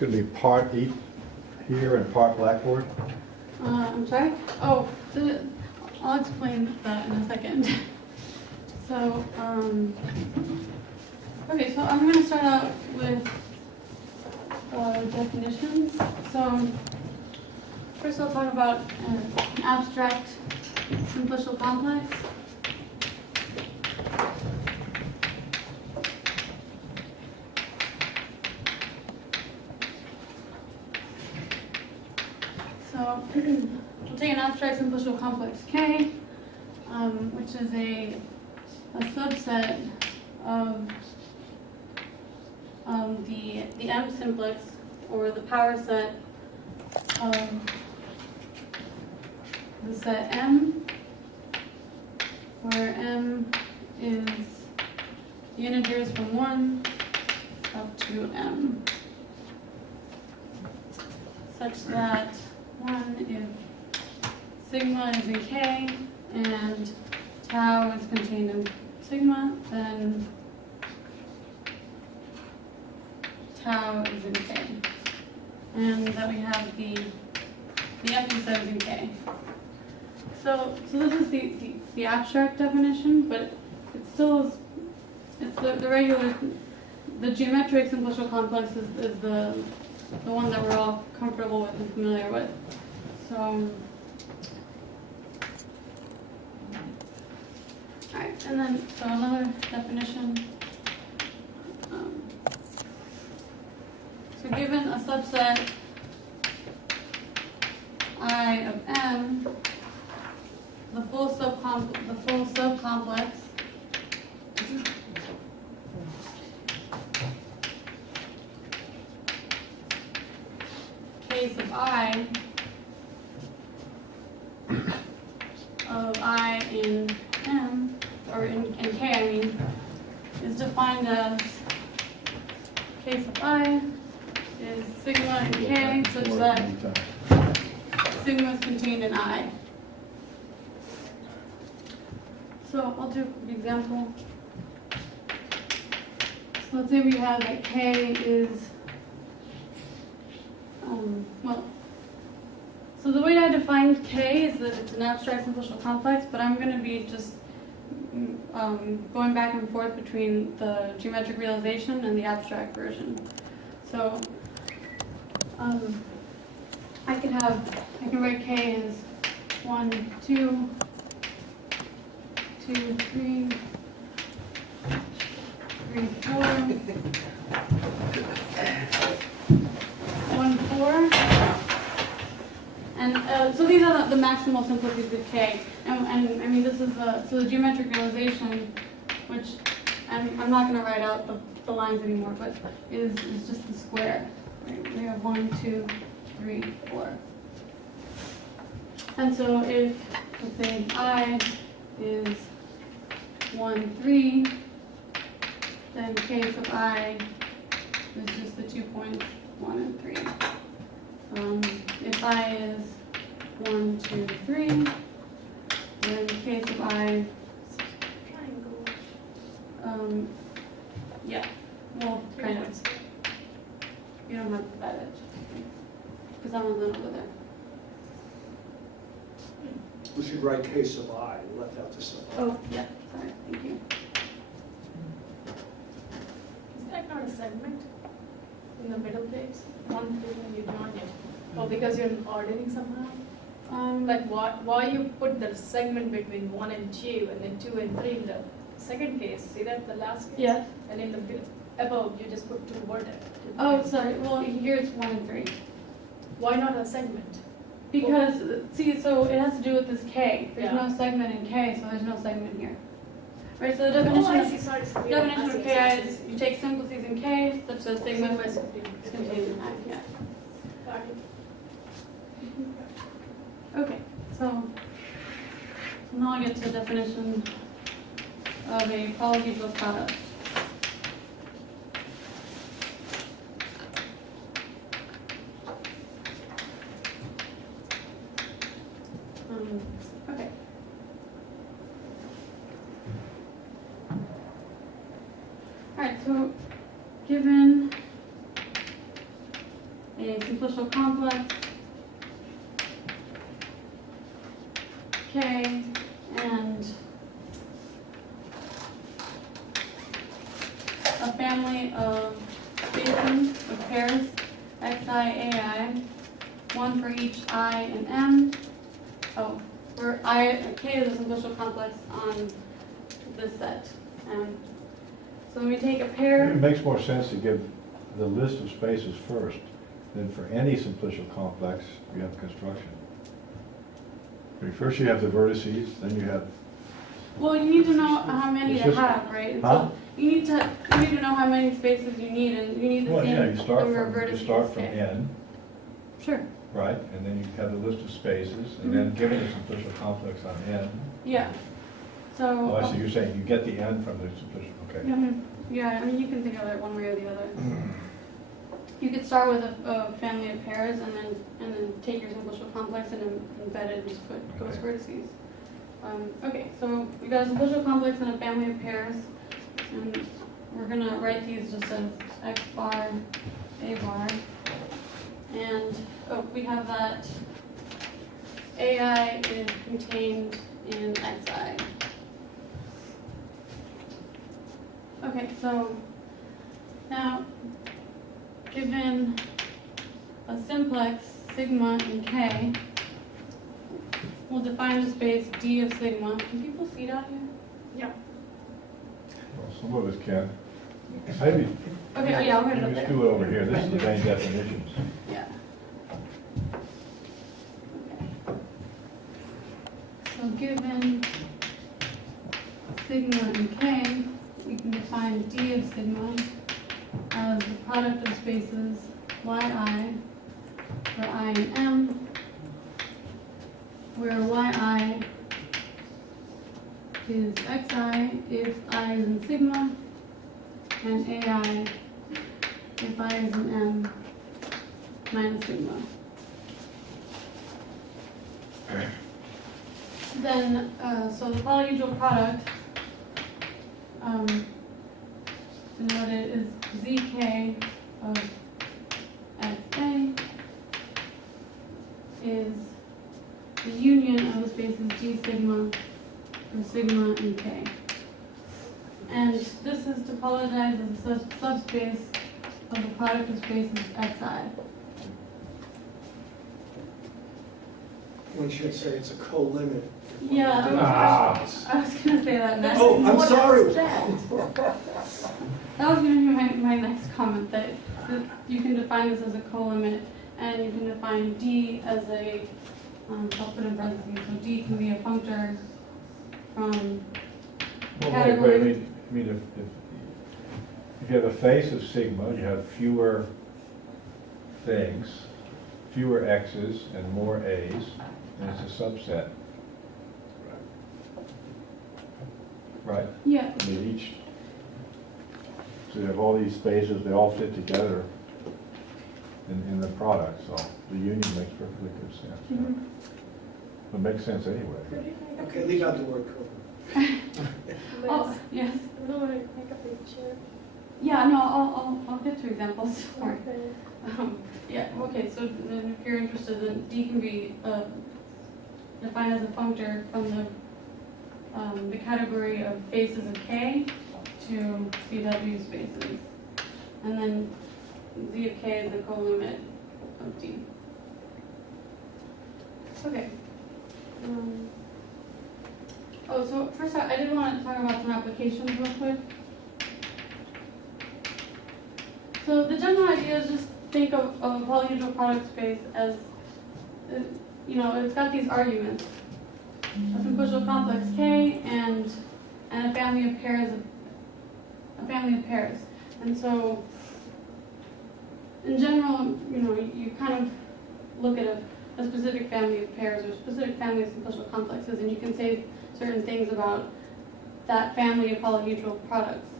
going to be part ETH here and part Blackboard. I'm sorry? Oh, I'll explain that in a second. So, okay, so I'm going to start out with definitions. So, first I'll talk about an abstract simplicial complex. So we'll take an abstract simplicial complex K, which is a subset of the M simplex, or the power set of the set M, where M is the integers from 1 up to M, such that 1, if sigma is in K and tau is contained in sigma, then tau is in K. And that we have the empty set is in K. So this is the abstract definition, but it still is, it's the regular, the geometric simplicial complex is the one that we're all comfortable with and familiar with. So, alright, and then, so another definition. So given a subset I of M, the full subcomplex case of I in M, or in K, I mean, is defined as case of I is sigma in K, such that sigma is contained in I. So I'll do an example. So let's say we have that K is, so the way I defined K is that it's an abstract simplicial complex, but I'm going to be just going back and forth between the geometric realization and the abstract version. So I can write K as 1, 2, 2, 3, 3, 4, 1, 4. And so these are the maximal simplicities of K. And I mean, this is the geometric realization, which I'm not going to write out the lines anymore, but is just the square. Right? We have 1, 2, 3, 4. And so if, let's say, I is 1, 3, then case of I is just the 2 points, 1 and 3. If I is 1, 2, 3, then case of I, yeah, well, kind of. You don't have that edge, because I'm on the over there. We should write case of I, left out the sub. Oh, yeah, sorry, thank you. Is that not a segment in the middle place? 1, 2, and you join it. Or because you're ordering somehow? Like why you put the segment between 1 and 2 and then 2 and 3 in the second case? See that the last case? Yeah. And in the above you just put 2 vertex. Oh, sorry, well, here it's 1 and 3. Why not a segment? Because, see, so it has to do with this K. There's Yeah. no segment in K, so there's no segment here. Right, so the definition, I see, sorry. definition of Ki is you take simplices in K such that sigma Sigma is is contained in I. Yeah. Got it. Okay, so now I get to the definition of a polyhedral product. Okay. All right, so given a simplicial complex K and a family of spaces of pairs xi, ai, one for each I and m. Oh, where K is a simplicial complex on this set. So when we take a pair, It makes more sense to give the list of spaces first than for any simplicial complex you have construction. I mean, first you have the vertices, then you have, well, you need to know how many It's to just- have, right? And Huh? so you need to know how many spaces you need, and you need the well, same yeah, you start number of from, vertices. you start from Okay. n, Sure. right? And then you have the list of spaces, and then given the simplicial complex on n. Yeah. So. Oh, I see, you're saying you get the n from the simplicial, okay. Yeah, I mean, you can think of it one way or the other. You could start with a family of pairs and then take your simplicial complex and embed it and just put those Okay. vertices. Okay, so we got a simplicial complex and a family of pairs, and we're gonna write these just as x bar, a bar, and we have that ai is contained in xi. Okay, so now, given a simplex sigma and k, we'll define the space D of sigma. Can people see down here? Yeah. Well, some of us can. Maybe, Okay, oh, yeah, I'll write it up just there. do it over here, this is the main definitions. Yeah. Okay. So given sigma and k, we can define D of sigma as the product of spaces yi for I and m, where yi is xi if I is in sigma, and ai if I is in m minus sigma. Then, so the polyhedral product, denoted is zk of xa is the union of the spaces d sigma for sigma and k. And this is topologized as a subspace of the product of spaces xi. One should say it's a co-limit. Yeah, Ah. I was gonna say that next. Oh, I'm What sorry. is that? That was gonna be my next comment, that you can define this as a co-limit, and you can define D as a, I'll put in parentheses, so D can be a functor from Well, category. wait, I mean, if you have a face of sigma, you have fewer things, fewer x's and more a's, and it's a subset. Right? Yeah, I mean, so you have all these spaces, they all fit together in the product, so the union makes perfectly good sense. Mhm. It makes sense anyway. Could you make a Okay, leave out the word co. oh, Liz, yes. no, make a picture. Yeah, no, I'll get to examples. Sorry. Okay. Yeah, okay, so then if you're interested, then D can be defined as a functor from the category of faces of K to CW spaces. And then Z of K is the co-limit of D. Okay. Oh, so first I did want to talk about some applications real quick. So the general idea is just think of a polyhedral product space as, it's got these arguments. A simplicial complex K and a family of pairs And so in general, you kind of look at a specific family of pairs or specific family of simplicial complexes, and you can say certain things about that family of polyhedral products.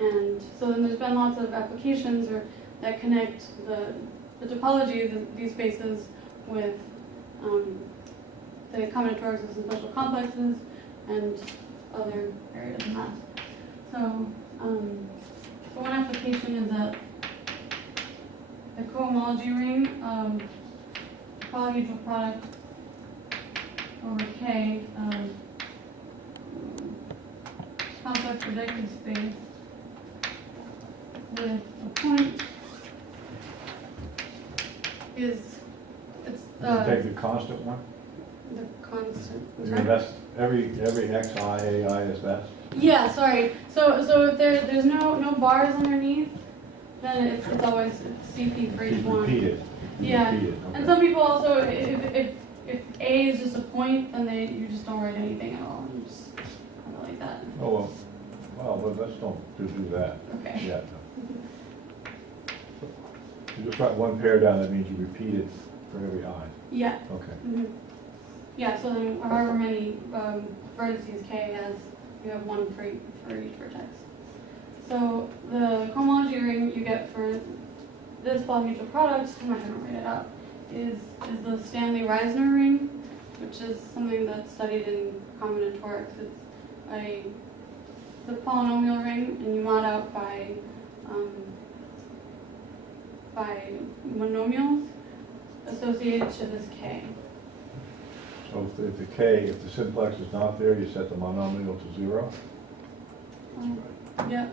And so then there's been lots of applications that connect the topology of these spaces with the combinatorics of simplicial complexes and other areas in that. So one application is that the cohomology ring, polyhedral product over K, complex projective space with a point is, it's, Take the constant one? the constant. I mean, that's, every xi, ai is that? Yeah, sorry. So if there's no bars underneath, then it's always CP for each You one. repeat it. You Yeah. repeat it, And okay. some people also, if A is just a point, then you just don't write anything at all. You just kind of like that. Oh, well, let's don't do that Okay. yet. You just write one pair down, that means you repeat it for every I. Yeah. Okay. hmm Yeah. So then, however many vertices K has, you have one for each vertex. So the cohomology ring you get for this polyhedral product, I'm not going to write it out, is the Stanley-Reisner ring, which is something that's studied in combinatorics. It's a polynomial ring, and you mod out by monomials associated to this K. So if the K, if the simplex is not there, you set the monomial to 0? Yeah.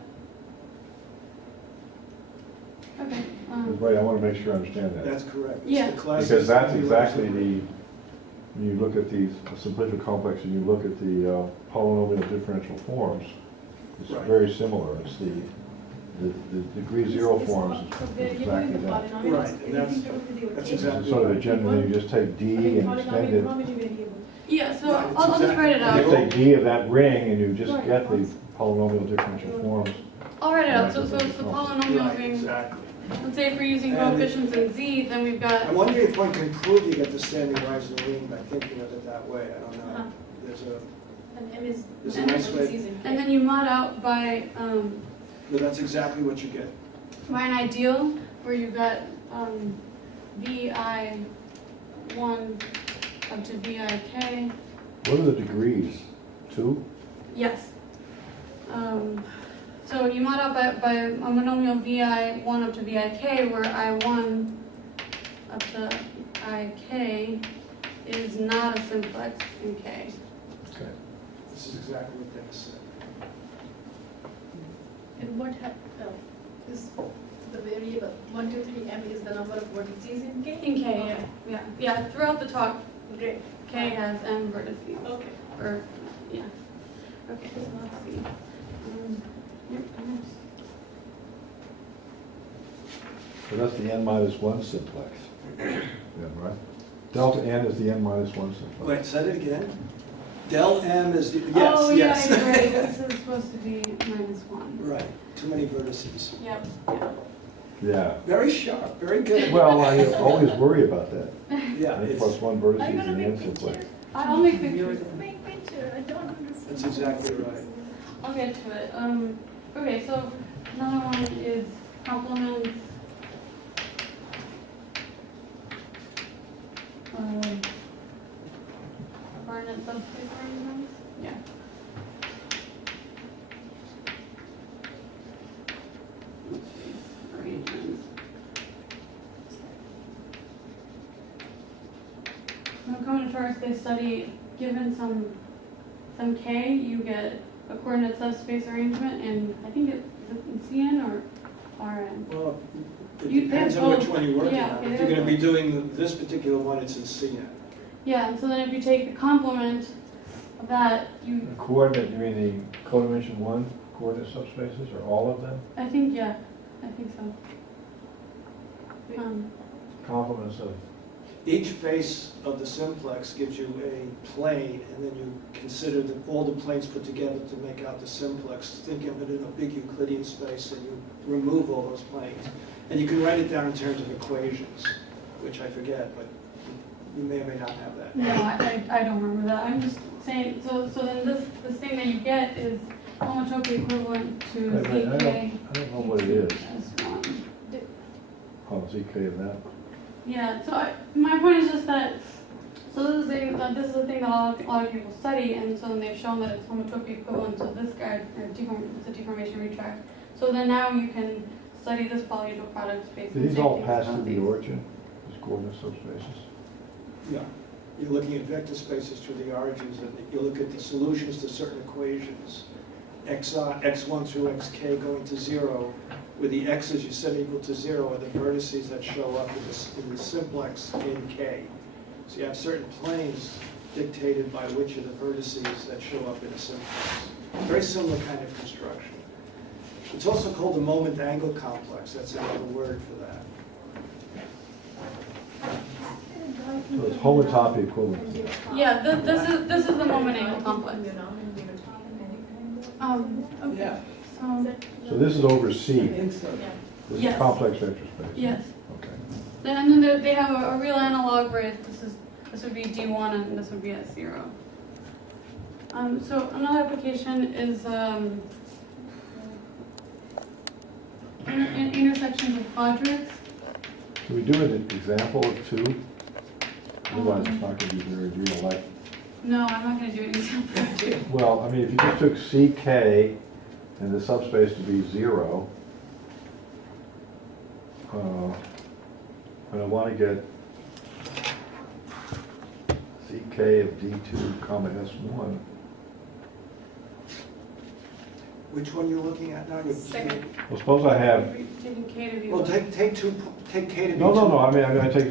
Okay. Right, I want to make sure I understand that. That's correct. It's Yeah. the classic Because that's exactly theorems. when you look at these simplifical complex and you look at the polynomial differential forms, it's Right. very similar. It's the degree 0 forms So is you're exactly doing the that. polynomials. Right, and that's It's exactly sort of a right. general, you just take D and extend it. How many variables? Yeah. So Right, it's I'll just exactly- write it You out. take D of that ring and you just Right. get the polynomial differential forms. I'll write it out. So it's the polynomial Right, ring. exactly. Let's say if we're using And- coefficients in Z, then we've got. I'm wondering if one can prove you get the standing rise in the ring by thinking of it that way. I don't Uh-huh. know. There's a, And M is There's a nice way- season. And then you mod out by but that's exactly what you get. an ideal where you've got VI1 up to VIK. What are the degrees? 2? Yes. So you mod out by a monomial VI1 up to VIK, where I1 up to IK is not a simplex in K. Okay. This is exactly what Dennis said. And what is the variable 1, 2, 3, M is the number of vertices in K? In K, yeah. Throughout the talk, Great. K has M vertices. Okay. Or, yeah. Okay, so let's see. Yep, So that's the n minus 1 simplex. Yeah, right? Delta n is the n minus 1 simplex. Wait, say it again. Del M is the, Oh, yes, yeah, you're right. yes. This is supposed to be -1. Right, too many vertices. Yep, yeah. Yeah. Very sharp, very good. Well, I always worry about that. Yeah, N it's, plus 1 Are you vertices gonna in the n make simplex. picture? I'll make pictures. Make picture. I don't understand. that's exactly right. I'll get to it. Okay, so another one is complements. Coordinate subspace arrangements. Yeah. Arrangements. In combinatorics, they study given some K, you get a coordinate subspace arrangement, and I think it's in CN or RN. Well, it You- depends they on have which both. one you're working Yeah, on. they If have you're gonna be both. doing this particular one, it's in CN. Yeah, and so then if you take the complement of that, you, Coordinate, you mean the codimension 1 coordinate subspaces, or all of them? I think so. Complements of, Each face of the simplex gives you a plane, and then you consider all the planes put together to make out the simplex. Think of it in a big Euclidean space, and you remove all those planes. And you can write it down in terms of equations, which I forget, but you may or may not have that. No, I don't remember that. I'm just saying, so then this thing that you get is homotopy equivalent to Wait, I ZK don't know what it is. as 1. Oh, ZK of that. Yeah, so my point is just that, so this is a thing that a lot of people study, and so then they've shown that it's homotopy equivalent to this guy, or it's a deformation retract. So then now you can study this polyhedral product space. Do and these say all things pass about through the these. origin, these coordinate subspaces? Yeah, you're looking at vector spaces through the origins, and you look at the solutions to certain equations. X1 through xk going to 0, where the x's you set equal to 0 are the vertices that show up in the simplex in K. So you have certain planes dictated by which of the vertices that show up in a simplex. Very similar kind of construction. It's also called the moment angle complex. That's another word for that. So it's homotopy equivalent. Yeah, this is the moment angle complex. Okay. Yeah. So this is over C, this is Yes. complex vector space? Yes. Okay. And then they have a real analog where this would be D1 and this would be at 0. So another application is intersections of quadratics. Can we do an example of 2? Otherwise it's not going to be very real. Like, No, I'm not going to do an example. well, I mean, if you just took CK and the subspace to be 0, and I want to get CK of D2 comma S1. Which one you're looking at now? Second. Well, suppose I have, Taking K to be Well, one. take K to be no, I mean, I take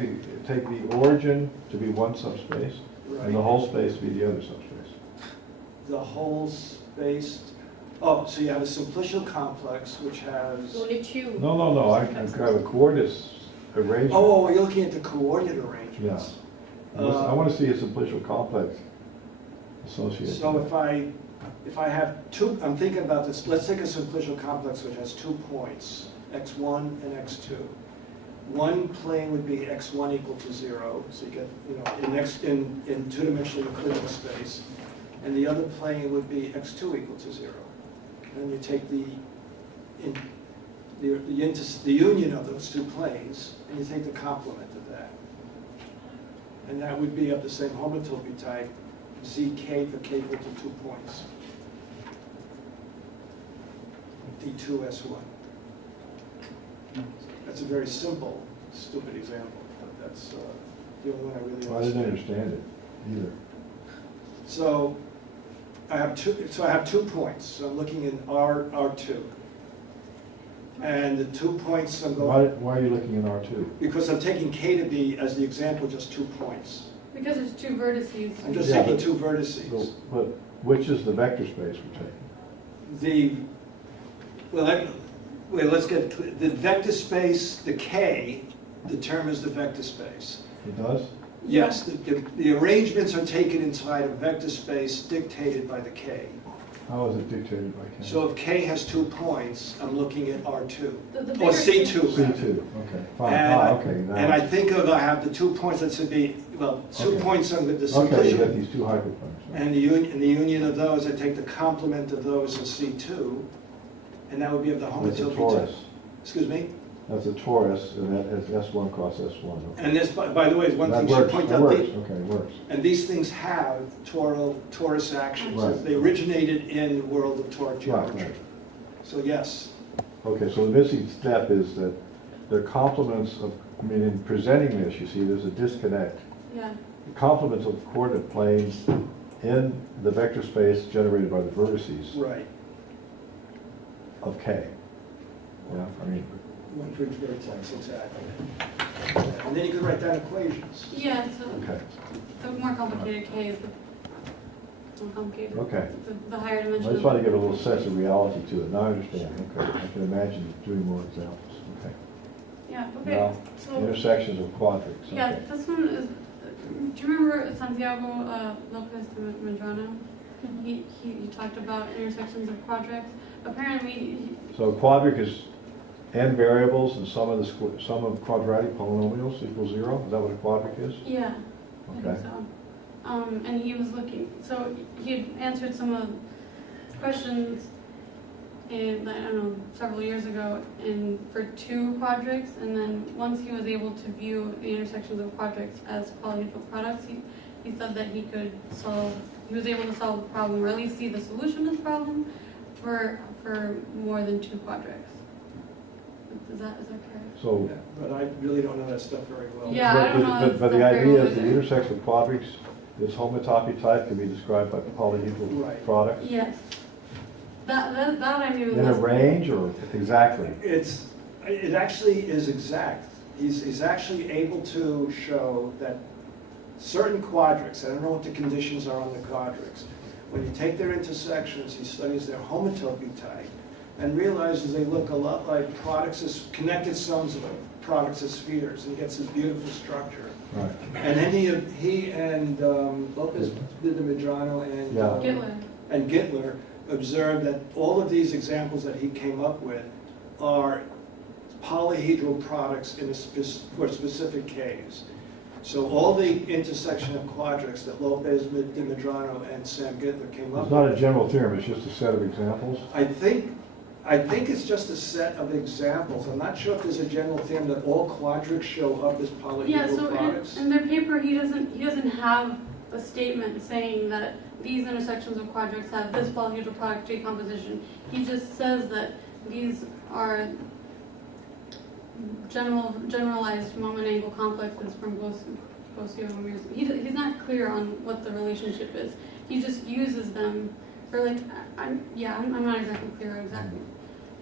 the origin to be one subspace, Right. and the whole space to be the other subspace. The whole space, oh, so you have a simplicial complex which has, Only two. No, I've got a coordinates arrangement. oh, you're looking at the coordinate arrangements. I want to see a simplicial complex associated. So if I have two, I'm thinking about this, let's take a simplicial complex which has 2 points, x1 and x2. One plane would be x1 equal to 0, so you get, in two-dimensional Euclidean space. And the other plane would be x2 equal to 0. And then you take the union of those 2 planes, and you take the complement of that. And that would be of the same homotopy type, zk for k equal to 2 points. D2S1. That's a very simple, stupid example, but that's the only one I really I didn't understand. understand it either. So I have 2 points. So I'm looking in R2. And the 2 points I'm going, Why are you looking in R2? because I'm taking K to be, as the example, just 2 points. Because there's 2 vertices. I'm just Yeah, taking but- 2 vertices. But which is the vector space we're taking? Let's get, the vector space, the K determines the vector space. It does? Yes, the arrangements are taken inside a vector space dictated by the K. How is it dictated by K? So if K has 2 points, I'm looking at R2, The or bigger- C2. rather. C2, okay, fine. And, Okay, now. and I think of, I have the 2 points that should be, 2 Okay. points on the Okay, you got simplicial. these 2 hyperplanes. And the union of those, I take the complement of those as C2, and that would be of the That's a homotopy torus. type. Excuse me? That's a torus, and that is S1 cross S1. Okay. And this, by the way, is one That thing should works, point that out. works, okay, it works. And these things have torus actions. Right. They originated in the world of toric Right, geometry. right. So yes, Okay, so the missing step is that the complements of, I mean, in presenting this, you see, there's a disconnect. Yeah. The complements of coordinate planes in the vector space generated by the vertices right. of K. Yeah, I mean, One for each vertex, exactly. And then you could write down equations. Yeah, so okay, the more complicated K is the more complicated. okay. The higher I dimension. just want to give a little sense of reality to it. Now I understand, okay. I can imagine doing more examples, okay. Yeah, okay. Now, So, intersections of quadrics, yeah, okay. this one is, do you remember Santiago Lopez de Medrano? He talked about intersections of quadratics. Apparently, So quadric is n variables and sum of quadratic polynomials equals 0? Is that what a quadric is? yeah, I think Okay. so. And he was looking, so he had answered some of the questions in, I don't know, several years ago for 2 quadrics, and then once he was able to view the intersections of quadrics as polyhedral products, he said that he was able to solve the problem, or at least see the solution to the problem for more than 2 quadrics. Is that correct? So, Yeah, but I really don't know that stuff very well. Yeah, I don't know but the stuff very idea well is the either. intersection of quadrics, this homotopy type can be described by polyhedral Right. products Yes. That I knew. in a was- range or exactly? It actually is exact. He's actually able to show that certain quadrics, I don't know what the conditions are on the quadrics, when you take their intersections, he studies their homotopy type and realizes they look a lot like products as connected sums of products as spheres, and he gets this beautiful structure. Right. And then he and Lopez Vidaurre and Yeah. Gittler. and Gittler observed that all of these examples that he came up with are polyhedral products in for specific Ks. So all the intersection of quadrics that Lopez Vidaurre and Sam Gittler came up It's with, not a general theorem, it's just a set of examples. I think it's just a set of examples. I'm not sure if there's a general theorem that all quadrics show up as Yeah, polyhedral so products. in their paper, he doesn't have a statement saying that these intersections of quadrics have this polyhedral product decomposition. He just says that these are generalized moment angle complexes from Gaussian. He's not clear on what the relationship is. He just uses them for like, I'm not exactly clear exactly.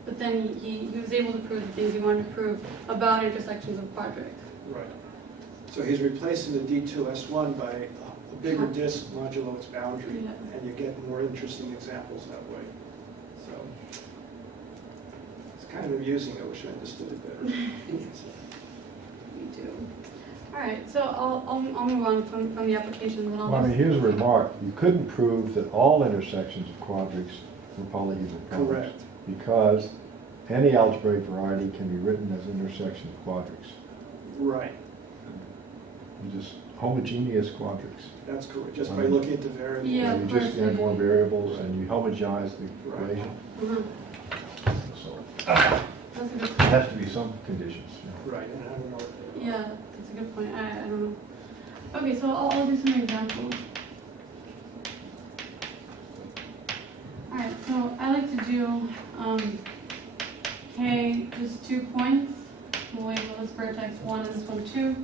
But then he was able to prove the things he wanted to prove about intersections of quadrics. Right. So he's replacing the D2S1 by a bigger disk modulo its boundary, Yeah. and you get more interesting examples that way. So it's kind of amusing. I wish I understood it better. Me too. All right, so I'll move on from the applications and I'll Well, I mean, just, here's a remark. You couldn't prove that all intersections of quadrics were polyhedral products. Correct. Because any algebraic variety can be written as intersection of quadrics. Right. You just homogeneous quadrics. That's correct. Just by looking at the variables. Yeah. You just add more variables and you homogenize the Right. equation. uh-huh. So That's a good there point. has to be some conditions. Right, and I don't know what they are. Yeah, that's a good point. I don't know. Okay, so I'll do some examples. All right, so I like to do K, just 2 points. We'll label this vertex 1 and this one 2.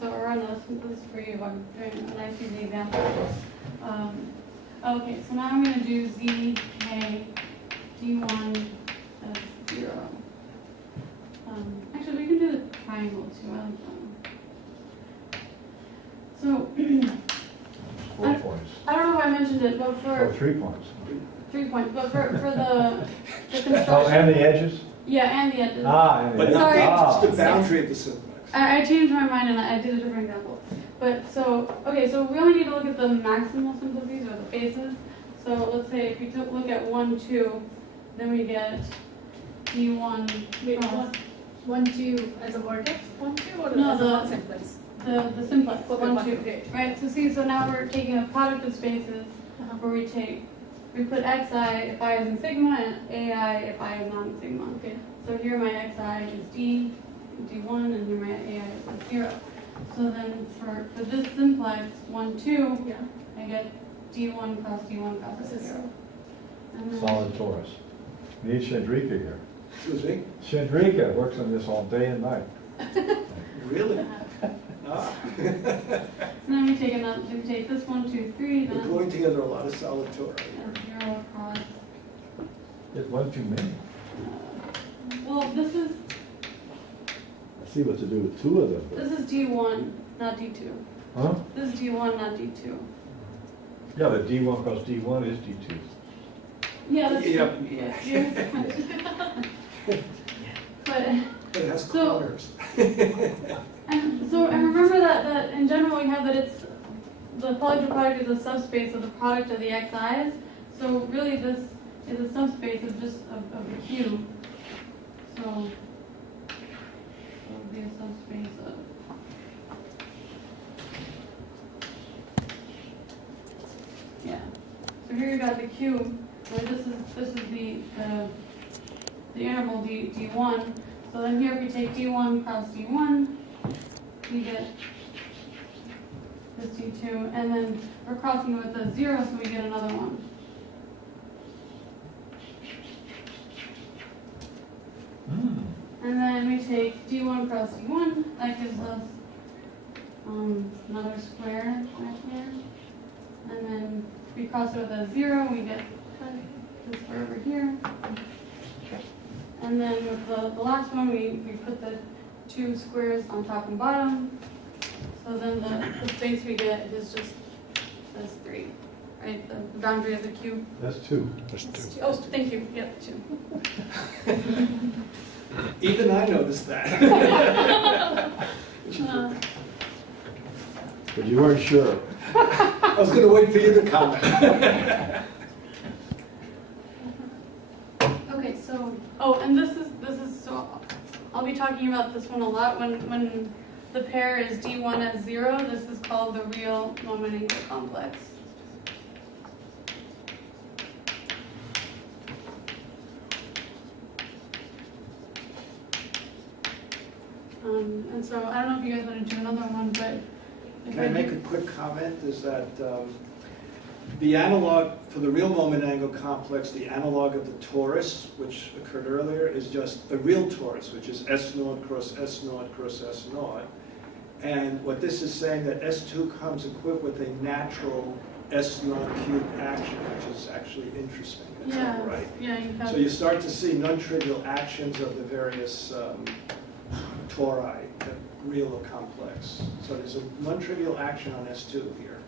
So I'll run this is for you. I'm doing a nice easy example. Okay, so now I'm going to do Z, K, D1 as 0. Actually, we can do the triangle too. I like that one. So, 4 points. I don't know if I mentioned it, but Oh, for 3 points. 3 points, but for the construction. Oh, and the edges? Yeah, and the edges. And the But edges. not Sorry. just the boundary of the simplex. I changed my mind and I did a different example. But so, okay, so we only need to look at the maximal simplicities or the faces. So let's say if we look at 1, 2, then we get D1 Wait, cross 1, 2 as a vertex? 1, 2 or No, as the- a one simplex? the simplex, Okay, 1, one, 2. okay. Right, so see, so now we're taking a product of spaces where we put xi if I is in sigma and ai if I is not in sigma. Okay. So here my xi is d1, and here my ai is 0. So then for this simplex 1, 2, Yeah. I get d1 cross d1 cross This is 0. And then, Solid torus. We need Chandrika here. Excuse me? Chandrika works on this all day and night. Really? Ah. so then we take this 1, 2, 3, We're then gluing together a lot of solid tora. 0 cross. It's one too many. Well, this is I see what to do with 2 of them. but- this is d1, not d2. Huh? This is d1, not d2. Yeah, but D1 cross D1 is D2. Yeah, that's Yeah. true. Yeah. But But it has So- corners. and remember that in general we have that it's the polyhedral product is a subspace of the product of the xi's. So really this is a subspace of just of the Q. So it would be a subspace of So here you got the Q, where this is the interval D1. So then here if we take D1 cross D1, we get this D2, and then we're crossing it with a 0, so we get another one. And then then we take d1 cross d1, that gives us another square right here. And then if we cross it with a 0, we get this square over here. And then with the last one, we put the 2 squares on top and bottom. So then the space we get is just this 3, right? The boundary of the cube. That's 2. Oh, thank you. Yep, 2. Even I noticed that. But you weren't sure. I was gonna wait for you to comment. Okay, so and this is so I'll be talking about this one a lot when the pair is d1 at 0. This is called the real moment angle complex. And so I don't know if you guys want to do another one, but if Can I make a quick comment, is that the analog, for the real moment angle complex, the analog of the torus, which occurred earlier, is just a real torus, which is S0 cross S0 cross S0. And what this is saying, that S2 comes equipped with a natural S0 cubed action, which is actually interesting. That's yeah, right. yeah, you have So you start to see non-trivial actions of the various tori that real or complex. So there's a non-trivial action on S2 here.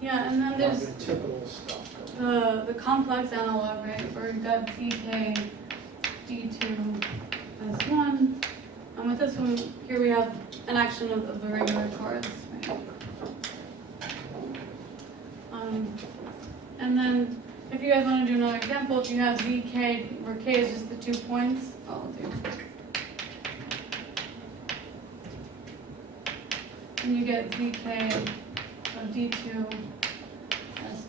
yeah, and then Not there's the typical stuff. the complex analog, right? Where we've got zk d2 s1, and with this one here we have an action of the regular torus, right? And then if you guys want to do another example, if you have zk where k is just the 2 points, I'll do. And you get zk of d2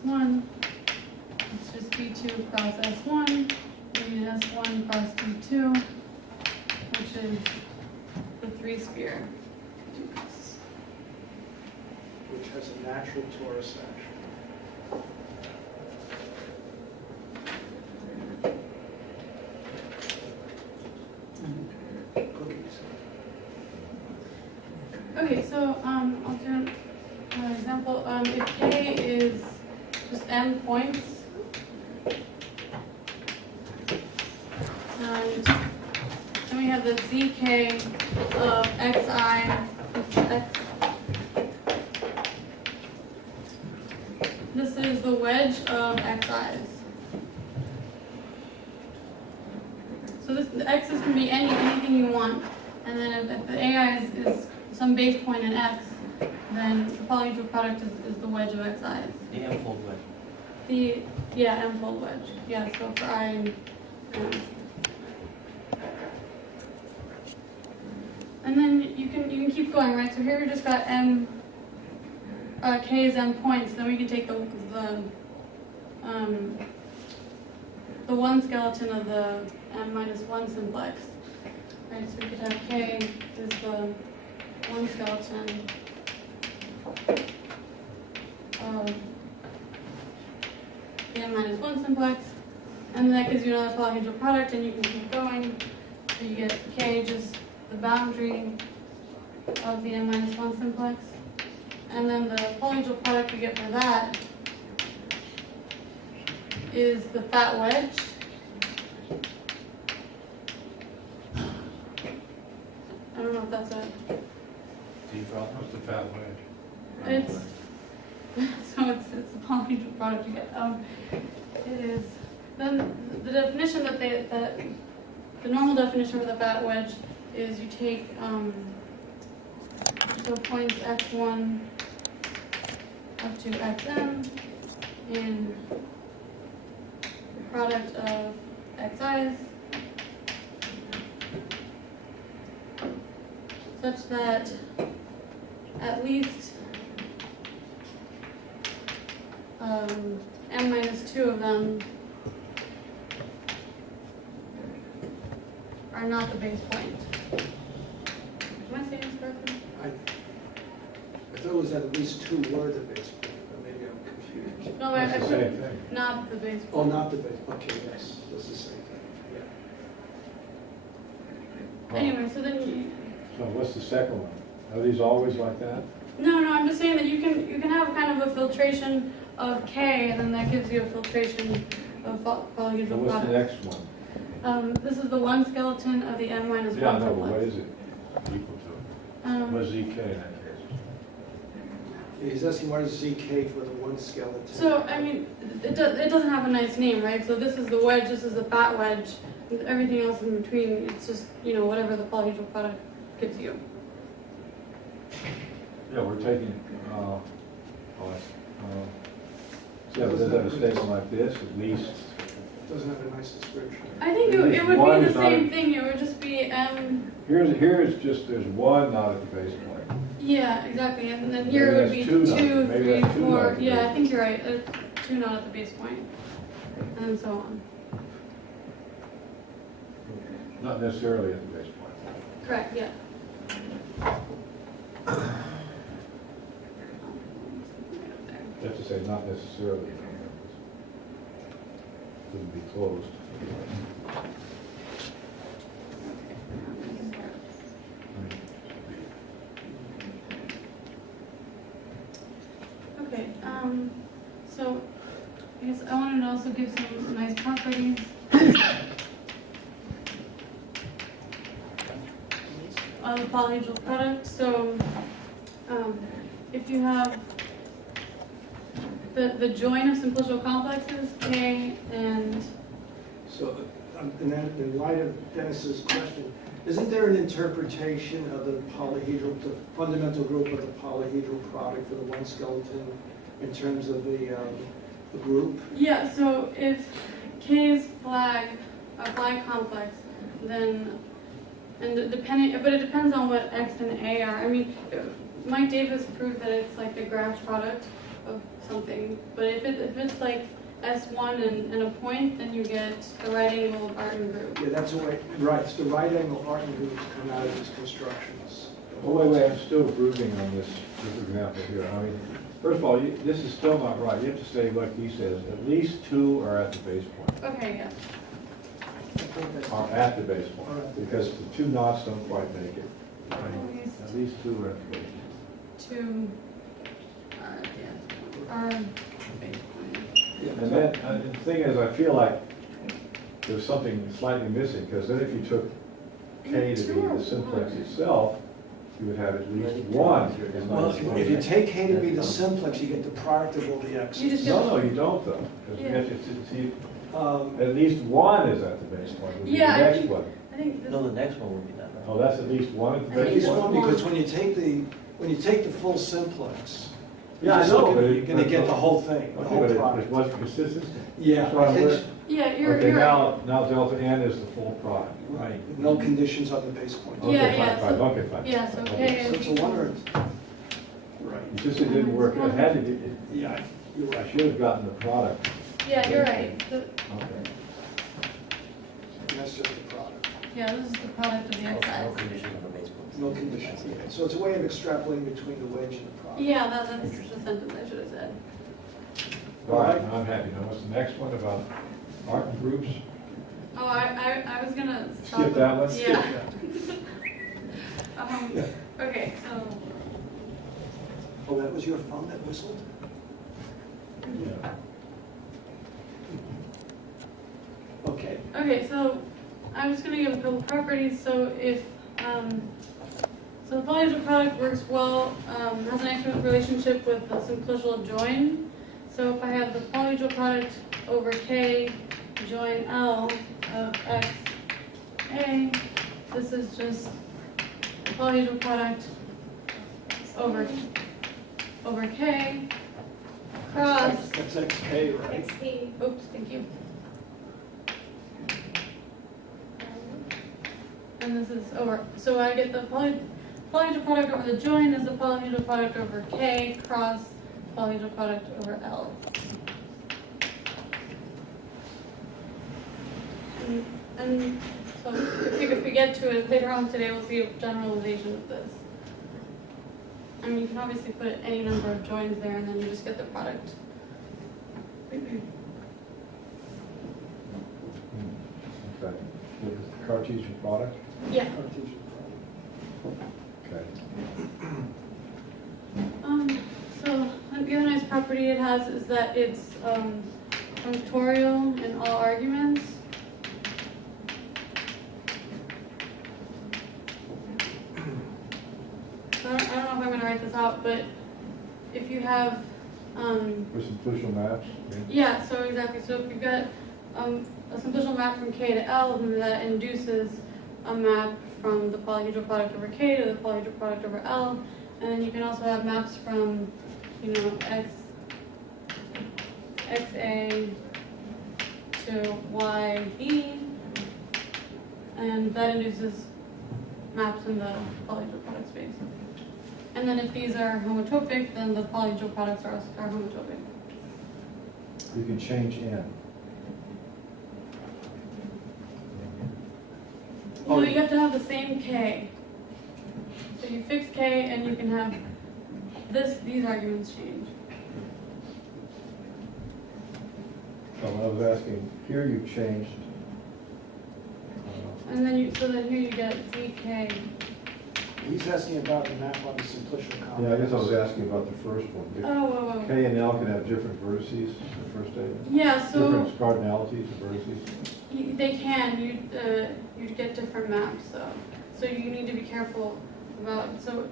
s1. It's just d2 cross s1, and s1 cross d2, which is the 3-sphere. Which has a natural torus action. Cookies. Okay, so I'll do an example. If k is just n points, and then we have the zk of xi, x. This is the wedge of xi's. So the x's can be anything you want, and then if the ai is some base point in x, then the polyhedral product is the wedge of xi's. The m-fold wedge. The m-fold wedge. Yeah, so for I and m. And then you can keep going, right? So here we just got m. K is m points. Then we can take the one skeleton of the m-1 simplex. Right, so we could have k is the one skeleton of the m-1 simplex, and that gives you another polyhedral product, and you can keep going. So you get k just the boundary of the m-1 simplex, and then the polyhedral product we get for that is the fat wedge. I don't know if that's a. Do you draw? What's the fat wedge? It's so it's a polyhedral product you get. It is then the definition that the normal definition for the fat wedge is you take so points x1 up to xm in the product of xi's such that at least m-2 of them are not the base point. Am I saying this correctly? I thought it was at least 2 were the base point, but maybe I'm confused. No, That's I the put same thing. not the base point. Oh, not the base, okay, yes, that's the same thing, so then So what's the second one? Are these always like that? no, I'm just saying that you can have kind of a filtration of K, and then that gives you a filtration of So polyhedral what's the products. next one? This is the one skeleton of the M minus Yeah, one I know, but simplex. what is it equal to? What is ZK in that case? He's asking what is ZK for the one skeleton. So, I mean, it doesn't have a nice name, right? So this is the wedge, this is the fat wedge, and everything else in between, it's just, whatever the polyhedral product gives you. Yeah, we're taking, yeah, but does it have a statement like this, at least? Doesn't have a nice description. I think At it least would one be the is not same a- thing, it would just be M, Here's just, there's one not at the base point. yeah, exactly, and then Maybe here it would that's be two 2, not- maybe 3, that's two not 4, at the yeah, base I think you're right, 2 not at the base point, and then so on. Not necessarily at the base point. Correct, yeah. You have to say not necessarily. Couldn't be closed. Okay, so I guess I wanted to also give some nice properties. Of the polyhedral product. So if you have the join of simplicial complexes, K and So, and then in light of Dennis's question, isn't there an interpretation of the polyhedral, the fundamental group of the polyhedral product for the one skeleton in terms of the group? yeah, so if K is a flag complex, then but it depends on what X and A are. I mean, Mike Davis proved that it's like a graph product of something, but if it's like S1 and a point, then you get the right angle Artin group. Yeah, that's the way, right, it's the right angle Artin groups come out of these constructions. Oh, wait, I'm still grouping on this example here. I mean, first of all, this is still not right. You have to say, like he says, at least 2 are at the base point. Okay, yeah. Are at the base point, Are at the because base the 2 knots don't quite make it. At least At least 2 are at the base point. 2 are base point. Yeah, And then, the thing is, I feel like there's something slightly missing, because then if you took K to be the simplex itself, you would have at least 1 is not Well, as one. if you take K to be the simplex, you get the product of all the X's. You just No, you don't though, because Yeah. at least 1 is at the base point, would be the Yeah, I next think- one. I think this, No, the next one would be that, right? Oh, that's at least 1 at the I At base least think point? one, because one. when you take the full simplex, Yeah, I just know, look at but it, it- you're gonna get the whole thing, the Okay, whole but it product. wasn't consistent. Yeah, That's why I I'm think, with- yeah, Okay, you're right. now delta N is the full product. right, no conditions on the base point. Yeah, Okay, yeah, fine, so- okay, fine. yeah, so Okay. K So is it's a equal. wonder, right, It just, it didn't work, it had to, yeah, you're I right. should have gotten the product. Yeah, you're right. Okay. And that's just the product, Yeah, this is the product of the No x's. conditions on the base points. no conditions. So it's a way of extrapolating between the wedge and the product. Yeah, that's the sentence I should have said. All right, now I'm happy. Now, what's the next one about art and groups? Oh, I was gonna stop. Skip that one? Yeah. Yeah. Okay, so, Oh, that was your phone that whistled? Yeah. Okay, so I'm just gonna give a couple properties. So if, so the polyhedral product works well, has an excellent relationship with the simplicial join. So if I have the polyhedral product over K join L of X A, this is just the polyhedral product over K cross, that's XK, right? XA. oops, thank you. And this is over, so I get the polyhedral product over the join is the polyhedral product over K cross polyhedral product over L. And so if we get to it later on today, we'll see a generalization of this. I mean, you can obviously put any number of joins there and then you just get the product. Okay. The Cartesian product? Yeah. Cartesian product. property it has is that it's functorial in all arguments. So I don't know if I'm going to write this out, but if you have For simplicial maps? yeah, so exactly. So if you've got a simplicial map from K to L, then that induces a map from the polyhedral product over K to the polyhedral product over L. And then you can also have maps from, you know, XA to YB. And that induces maps in the polyhedral product space. And then if these are homotopic, then the polyhedral products are homotopic. You can change N. No, you have to have the same K. So you fix K and you can have these arguments change. So I was asking, here you've changed. And then so then here you get ZK. He's asking about the map on the simplicial complex. Yeah, I guess I was asking about the first one. Oh. K and L can have different vertices, the first statement. Yeah, so Different cardinalities of vertices. they can. You'd get different maps though. So you need to be careful about, so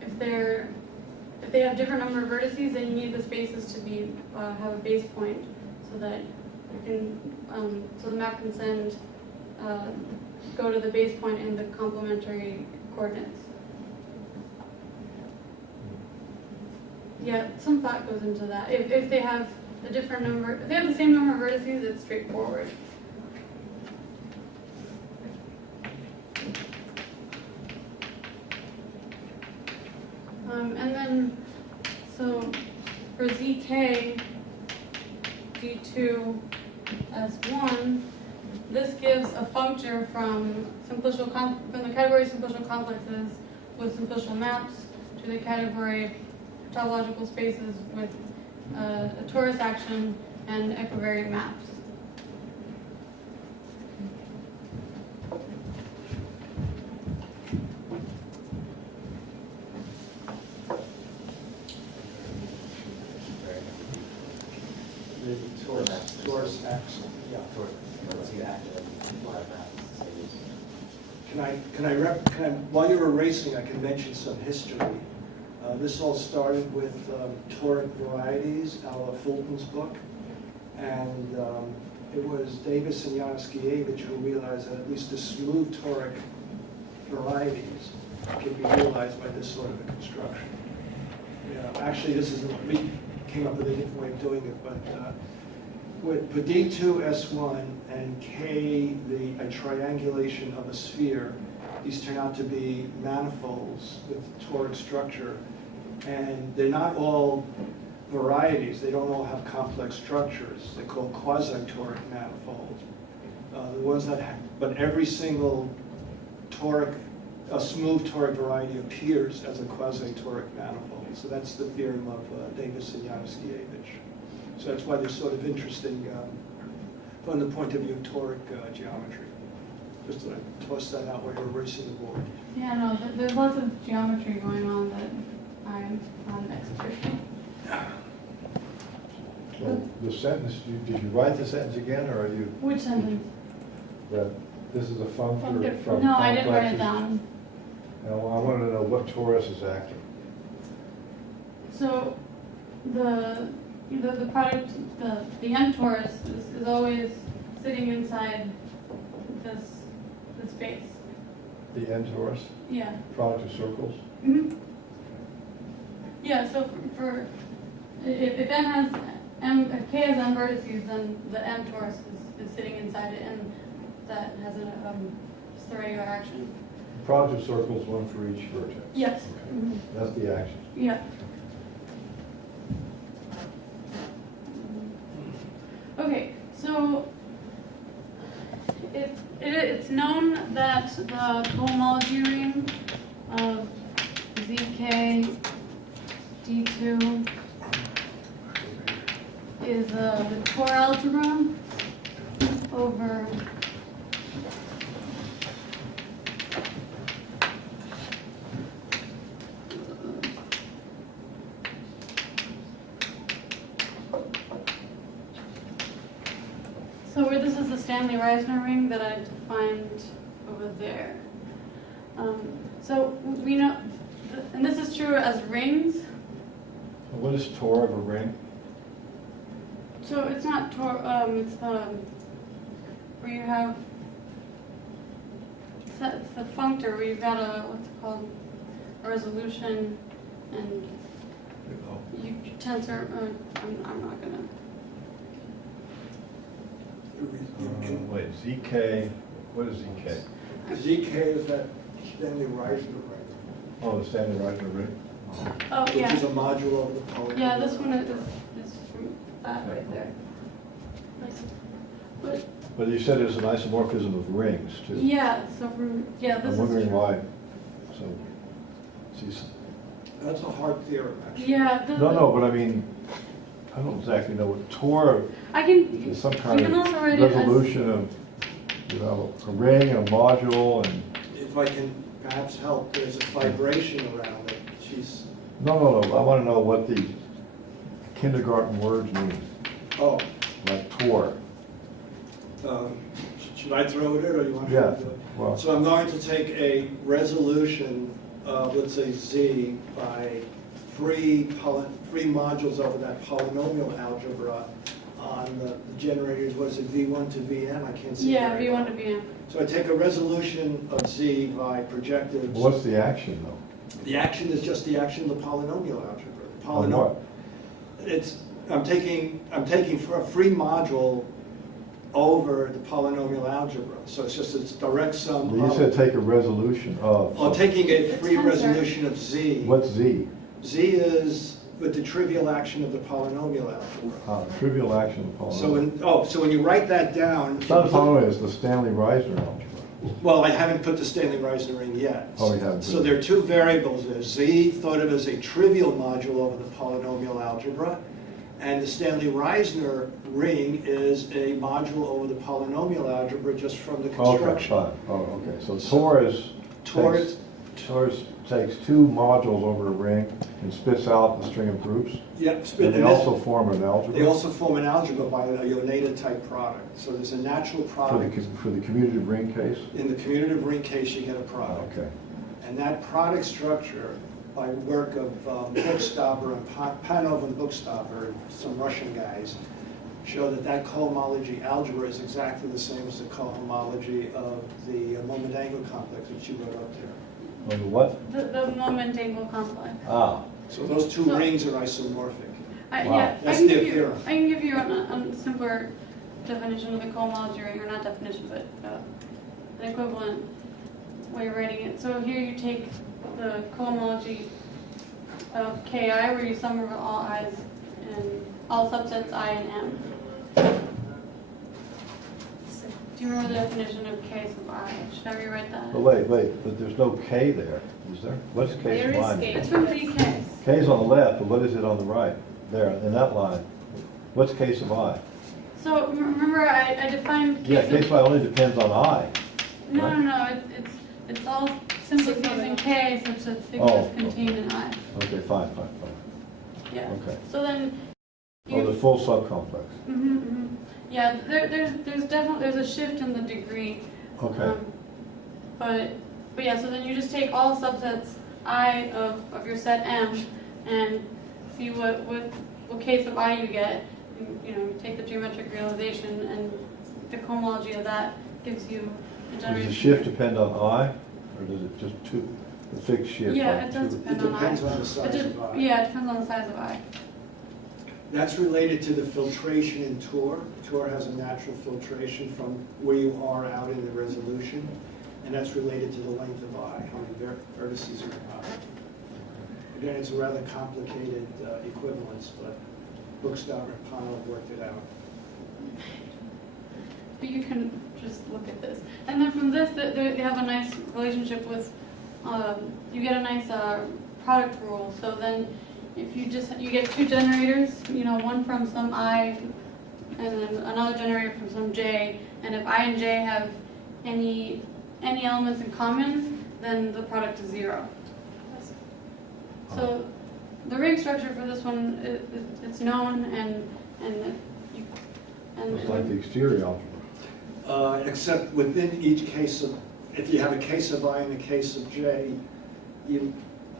if they have different number of vertices, then you need the spaces to be have a base point so that you can so the map can send go to the base point in the complementary coordinates. Yeah, some thought goes into that. If they have the different number, if they have the same number of vertices, it's straightforward. And then, so for ZK, D2, S1, this gives a functor from from the category simplicial complexes with simplicial maps to the category topological spaces with a torus action and equivariant maps. The torus axle. Yeah. While you're erasing, I can mention some history. This all started with toric varieties, a la Fulton's book, and it was Davis and Januszkiewicz who realized that at least the smooth toric varieties can be realized by this sort of a construction. Yeah, actually, this isn't what we came up with a different way of doing it, but with D2, S1, and K, a triangulation of a sphere, these turn out to be manifolds with toric structure. And they're not all varieties. They don't all have complex structures. They're called quasi-toric manifolds. The ones that have, but every single smooth toric variety appears as a quasi-toric manifold. So that's the theorem of Davis and Januszkiewicz. So that's why they're sort of interesting from the point of view of toric geometry. Just to toss that out while you're erasing the board. Yeah, no, there's lots of geometry going on that I'm not an expert in. So the sentence, did you write the sentence again, or are you? Which sentence? That this is a functor from No, I didn't write it complexes? down. No, I wanted to know what torus is acting. So the product, the n torus is always sitting inside this space. The n torus, Yeah. product of circles. Mm-hmm. Yeah. So for if n has if k has n vertices, then the n torus is sitting inside it, and that has just the regular action. Product of circles, one for each vertex. Yes. Okay. Mm-hmm. That's the action. Yeah. Okay, so it's known that the homology ring of ZK D2 is the core algebra over the Stanley Reisner ring that I defined over there. So we know, and this is true as rings. What is tor of a ring? So it's not it's where you have, it's the functor where you've got a, what's it called, a resolution, and you tensor, I'm not gonna. Wait, ZK, what is ZK? ZK is that Stanley Reisner ring, Oh, the Stanley Reisner ring? Oh, which yeah. is a module of the polynomial. Yeah, this one is from that right there. But, But you said there's an isomorphism of rings, too. yeah, so from, yeah, this I'm is wondering true. why. So, see, That's a hard theorem, actually. Yeah. no, but I mean, I don't exactly know what tor I can, is, some you kind can of also write it as, resolution of, you know, a ring and a module and, If I can perhaps help, there's a vibration around it. no, I want to know what the kindergarten words mean, Oh, like tor. should I throw it in, or you want me Yeah, to do it? well, So I'm going to take a resolution of, let's say, Z by three modules over that polynomial algebra on the generators, what is it, V1 to Vn? I can't see. yeah, very V1 well. to Vn. So I take a resolution of Z by projected. what's the action, though? The action is just the action of the polynomial algebra. The On what? I'm taking for a free module over the polynomial algebra. So it's just a direct sum You of. said take a resolution of. I'm taking a The free tensor. resolution of Z. What's Z? Z is with the trivial action of the polynomial algebra. Trivial action of polynomial. So when you write that down. It's not a polynomial, it's the Stanley Reisner algebra. Well, I haven't put the Stanley Reisner in yet. Oh, you haven't. So there are two variables there. Z, thought of as a trivial module over the polynomial algebra, and the Stanley Reisner ring is a module over the polynomial algebra just from the Okay, construction. fine. Oh, okay, so tor is. Tor takes- Tor takes two modules over a ring and spits out the string of groups. Yep, And they also form an algebra. They also form an algebra by a Yoneda type product. So there's a natural For the, product. for the commutative ring case? In the commutative ring case, you get a product. Okay. And that product structure, by work of Buchstaber and Panov and Buchstaber, and some Russian guys, show that that cohomology algebra is exactly the same as the cohomology of the moment angle complex, which you wrote up there. On the what? The moment angle complex. Ah, So those two So- rings are isomorphic. I, Wow. yeah, That's I can their give you, theorem. I can give you a simpler definition of the cohomology ring, or not definition, but an equivalent way of writing it. So here you take the cohomology of Ki, where you sum over all i's and all subsets I and m. Do you remember the definition of K sub I? Should I rewrite that? but wait, but there's no K there, is there? What's K There is line? K. It's from DK. K's on the left, but what is it on the right? There, in that line. What's K sub I? So remember I defined Yeah, K K sub... sub I only depends on I. No, it's all simply using K such that sigma Oh, is contained in I. Okay, fine. Yeah. Okay. So then Oh, the full subcomplex. Yeah, there's definitely a shift in the degree. Okay. But yeah, so then you just take all subsets I of your set M and see what K sub I you get. You take the geometric realization, and the cohomology of that gives you a Does generation. the shift depend on I, or does it just the fixed shift? Yeah, on it does two? depend It on I. depends on the size of I. Yeah, it depends on the size of I. That's related to the filtration in Tor. Tor has a natural filtration from where you are out in the resolution, and that's related to the length of I, how many vertices are in I. Again, it's a rather complicated equivalence, but Buchstaber and Panov worked it out. But you can just look at this. And then from this, they have a nice relationship with, you get a nice product rule. So then if you get two generators, one from some I and then another generator from some J, and if I and J have any elements in common, then the product is 0. So the ring structure for this one, it's known, and It's like the exterior algebra. except within each case of, if you have a case of I and a case of J,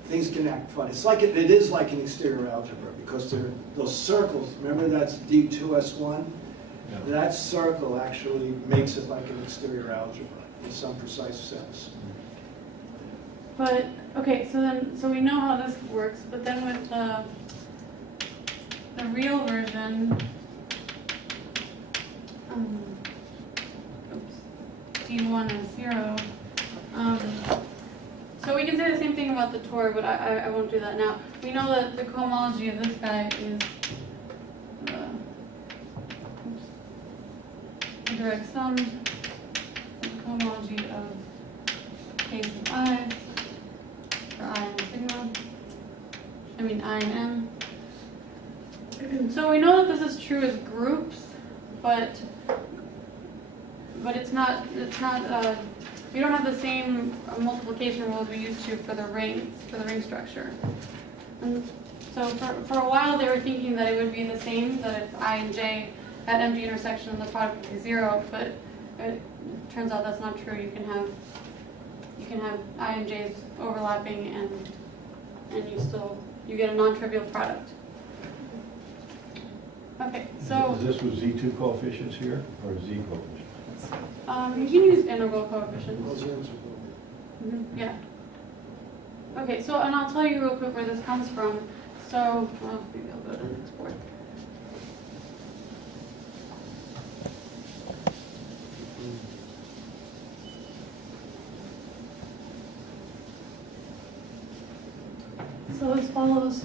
things can act funny. It's like, it is like an exterior algebra, because those circles, remember that's D2S1? Yeah. That circle actually makes it like an exterior algebra in some precise sense. But, okay, so we know how this works, but then with the real version, D1 is 0. So we can say the same thing about the Tor, but I won't do that now. We know that the cohomology of this guy is the direct sum of the cohomology of case of I for I and sigma. I mean I and M. So we know that this is true as groups, but it's not. We don't have the same multiplication rules we used to for the ring structure. And so for a while they were thinking that it would be the same, that if I and J had empty intersection and the product would be 0, but it turns out that's not true. You can have I and J's overlapping and you get a non-trivial product. Okay, so Is this with Z2 coefficients here, or Z coefficients? you can use integral coefficients. Those ends are Mhm, yeah. Okay, so, and I'll tell you real quick where this comes from. So, well, maybe I'll go to export. So this follows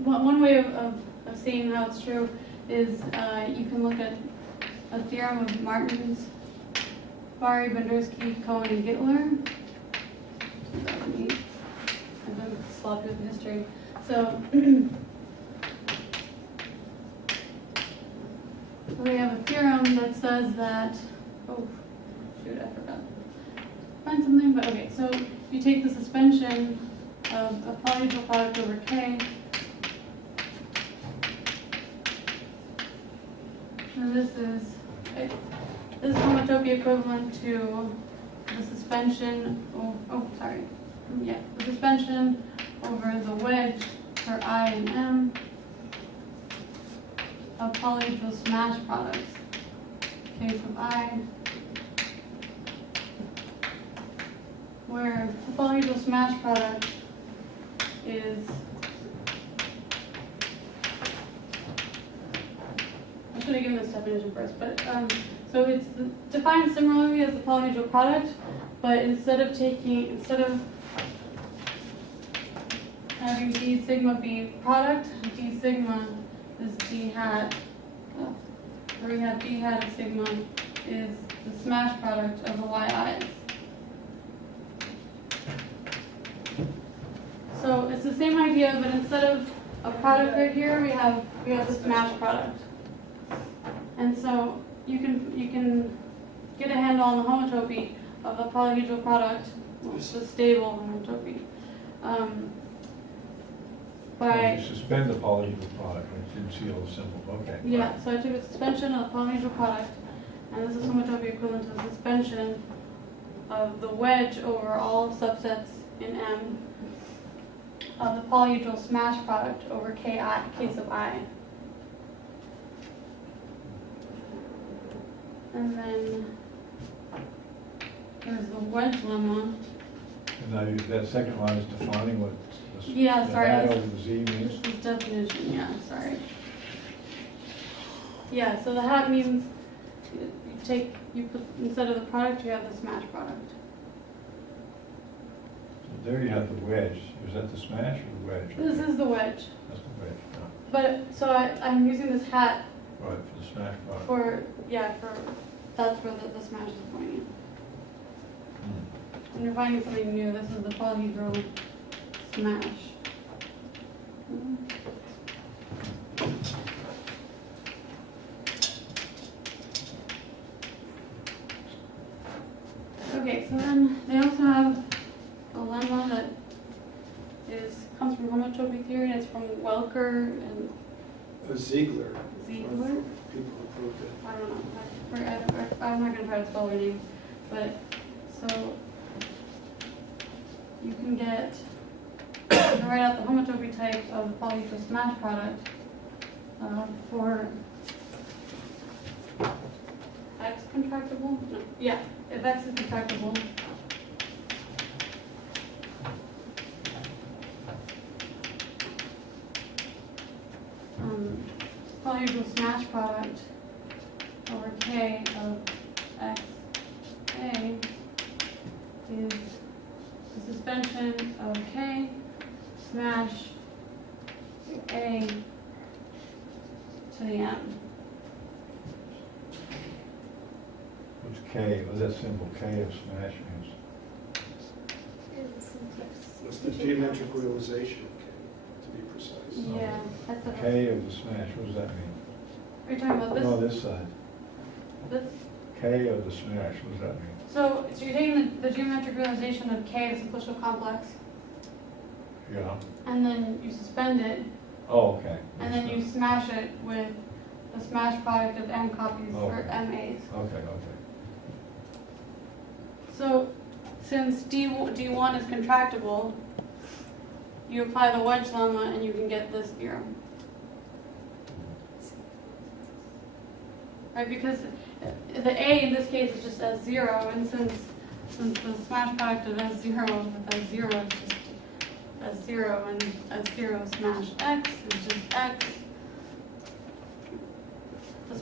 well, one way of seeing how it's true is you can look at a theorem of Martin's, Bari, Bendersky, Cohen, and Gittler. I've been sloppy with the history. So we have a theorem that says that, oh, shoot, I forgot. Find something, but okay, so you take the suspension of a polyhedral product over K, and this is homotopy equivalent to the suspension, the suspension over the wedge for I and M of polyhedral smash products. Case of I, where the polyhedral smash product is, I should have given this definition first, but so it's defined similarly as the polyhedral product, but instead of having d sigma be product, d sigma is d hat, where we have d hat of sigma is the smash product of the yi's. So it's the same idea, but instead of a product right here, we have the smash product. And so you can get a handle on the homotopy of the polyhedral product, the stable homotopy. By You suspend the polyhedral product, and you didn't see all the symbols, okay. yeah, so I took a suspension of the polyhedral product, and this is homotopy equivalent to the suspension of the wedge over all subsets in M of the polyhedral smash product over Ki, case of I. And then there's the wedge lemma. And now that second line is defining what the Yeah, sorry. hat over the Z means. This is definition, yeah, sorry. Yeah, so the hat means you put, instead of the product, you have the smash product. So there you have the wedge. Is that the smash or the wedge? This is the wedge. That's the wedge, no. But, so I'm using this hat Right, for the smash product. that's where the smash is pointing. Hmm. When you're finding something new, this is the polyhedral smash. Okay, so then they also have a lemma that is Zucker and Ziegler. Ziegler? People who proved it. I don't know. I'm not gonna try to spell their name, but so you can write out the homotopy type of the polyhedral smash product for X contractible. No, yeah, if X is contractible. Polyhedral smash product over K of X A is the suspension of K smash A to the M. What's K, what's that symbol, K of smash means? It's the geometric realization, okay, to be precise. Yeah, that's the K of the smash, what does that mean? Are you talking about this? No, this side. This? K of the smash, what does that mean? So you're taking the geometric realization of K, the simplicial complex, Yeah. and then you suspend it, Oh, okay. and then you smash it with the smash product of M copies or Okay. MAs. Okay, okay. So since D1 is contractible, you apply the Wedge lemma and you can get this theorem. Right, because the A in this case is just S0, and since the smash product of S0 with S0 is just S0, and S0 smash X is just X, the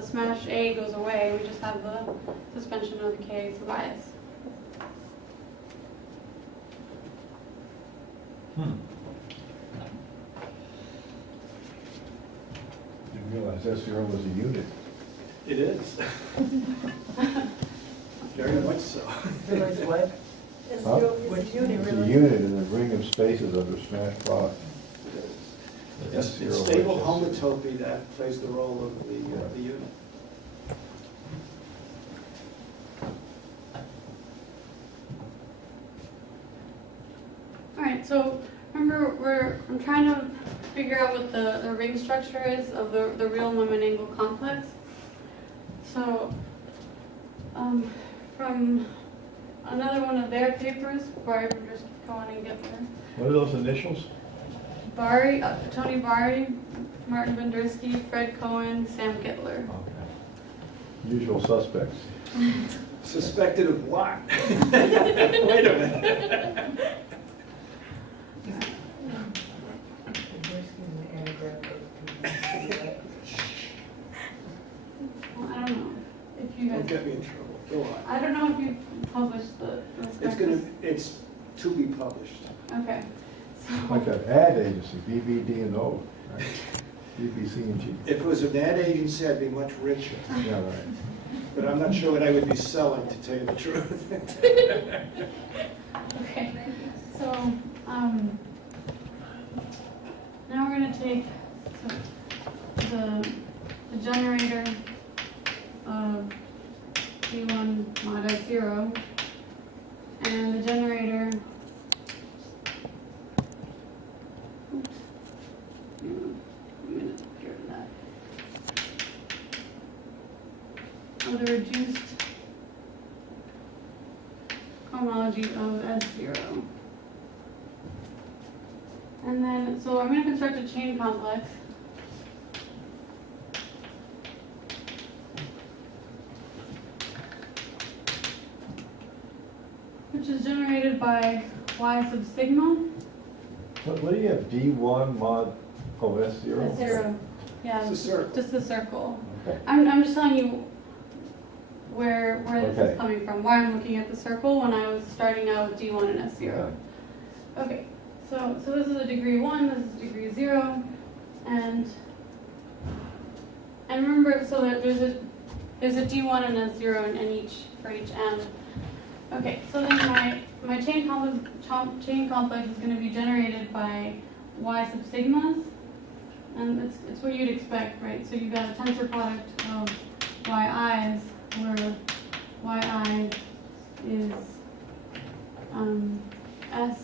smash A goes away, we just have the suspension of the K for bias. Didn't realize S0 was a unit. It is. Very much so. Realize what? Huh? Which unit It's a really? unit in the ring of spaces under smash product. The It's S0 stable wedge is- homotopy that plays the role of the unit. All right, so remember I'm trying to figure out what the ring structure is of the real moment angle complex. So from another one of their papers, before I just go on and get there. What are those initials? Tony Bari, Martin Bendersky, Fred Cohen, Sam Gittler. Okay. Usual suspects. Suspected of what? Wait a minute. Well, I don't know if you Don't guys. get me in trouble. Go on. I don't know if you published the spectrum. It's to be published. Okay. So, Like an ad agency, BBD and O, right? BBC and G. If it was an ad agency, I'd be much richer. Yeah, right. But I'm not sure what I would be selling, to tell you the truth. okay. So now we're going to take the generator of D1 mod S0 and the generator. Oops. I'm going to get rid of that. Of the reduced homology of S0. And then, so I'm going to construct a chain complex. Which is generated by y sub sigma. What do you have, D1 mod S0? S0. Yeah, It's a circle. just a circle. Okay. I'm just telling you where this Okay. is coming from, why I'm looking at the circle when I was starting out with D1 and S0. Okay, so this is a degree 1, this is degree 0, and remember, so that there's a D1 and a 0 in each, for each n. Okay, so then my chain complex is going to be generated by y sub sigmas, and it's what you'd expect, right? So you've got a tensor product of yi's, where yi is s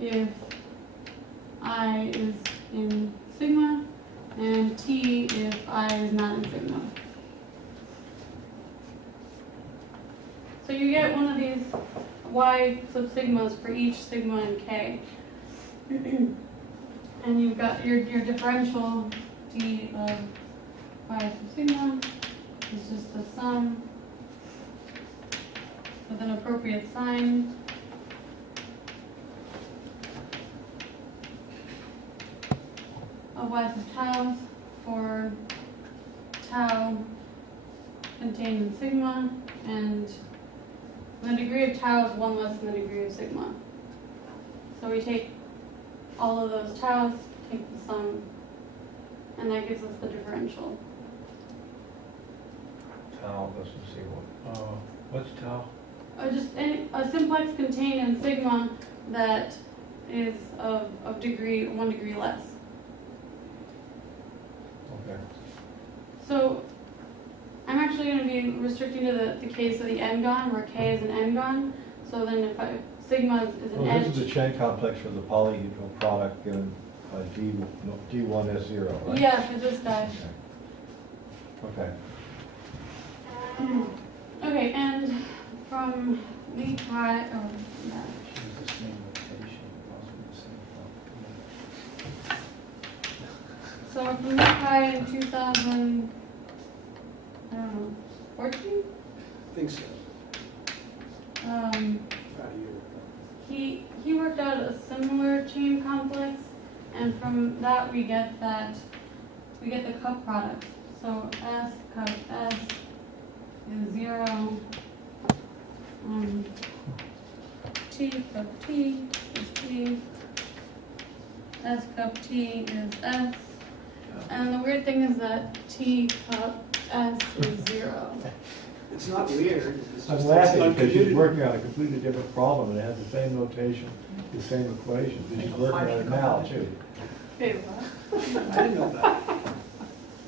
if I is in sigma, and T if I is not in sigma. So you get one of these Y sub sigmas for each sigma and K. And you've got your differential D of Y sub sigma is just a sum with an appropriate sign. Of Y sub tau for tau contained in sigma, and the degree of tau is 1 less than the degree of sigma. So we take all of those taus, take the sum, and that gives us the differential. Tau, let's see what, what's tau? Just a simplex contained in sigma that is of 1 degree less. Okay. So I'm actually going to be restricting to the case of the n-gon, where k is an n-gon. So then if sigma is an Well, edge. this is the chain complex for the polyhedral product given by D1S0, right? Yeah, for this guy. Okay. Okay, and from the pi, oh, yeah. Use the same notation, possibly the same So from the pi in 2000, I don't know, 14? I think so, Um, about a year ago. he worked out a similar chain complex, and from that we get the cup product. So S cup S is 0. T cup T is T. S cup T is S. And the weird thing is that T cup S is 0. It's not weird, it's I'm just laughing because she's uncommutative. working on a completely different problem and it has the same notation, the same equations, and she's working on it now too. Wait, what? I didn't know that.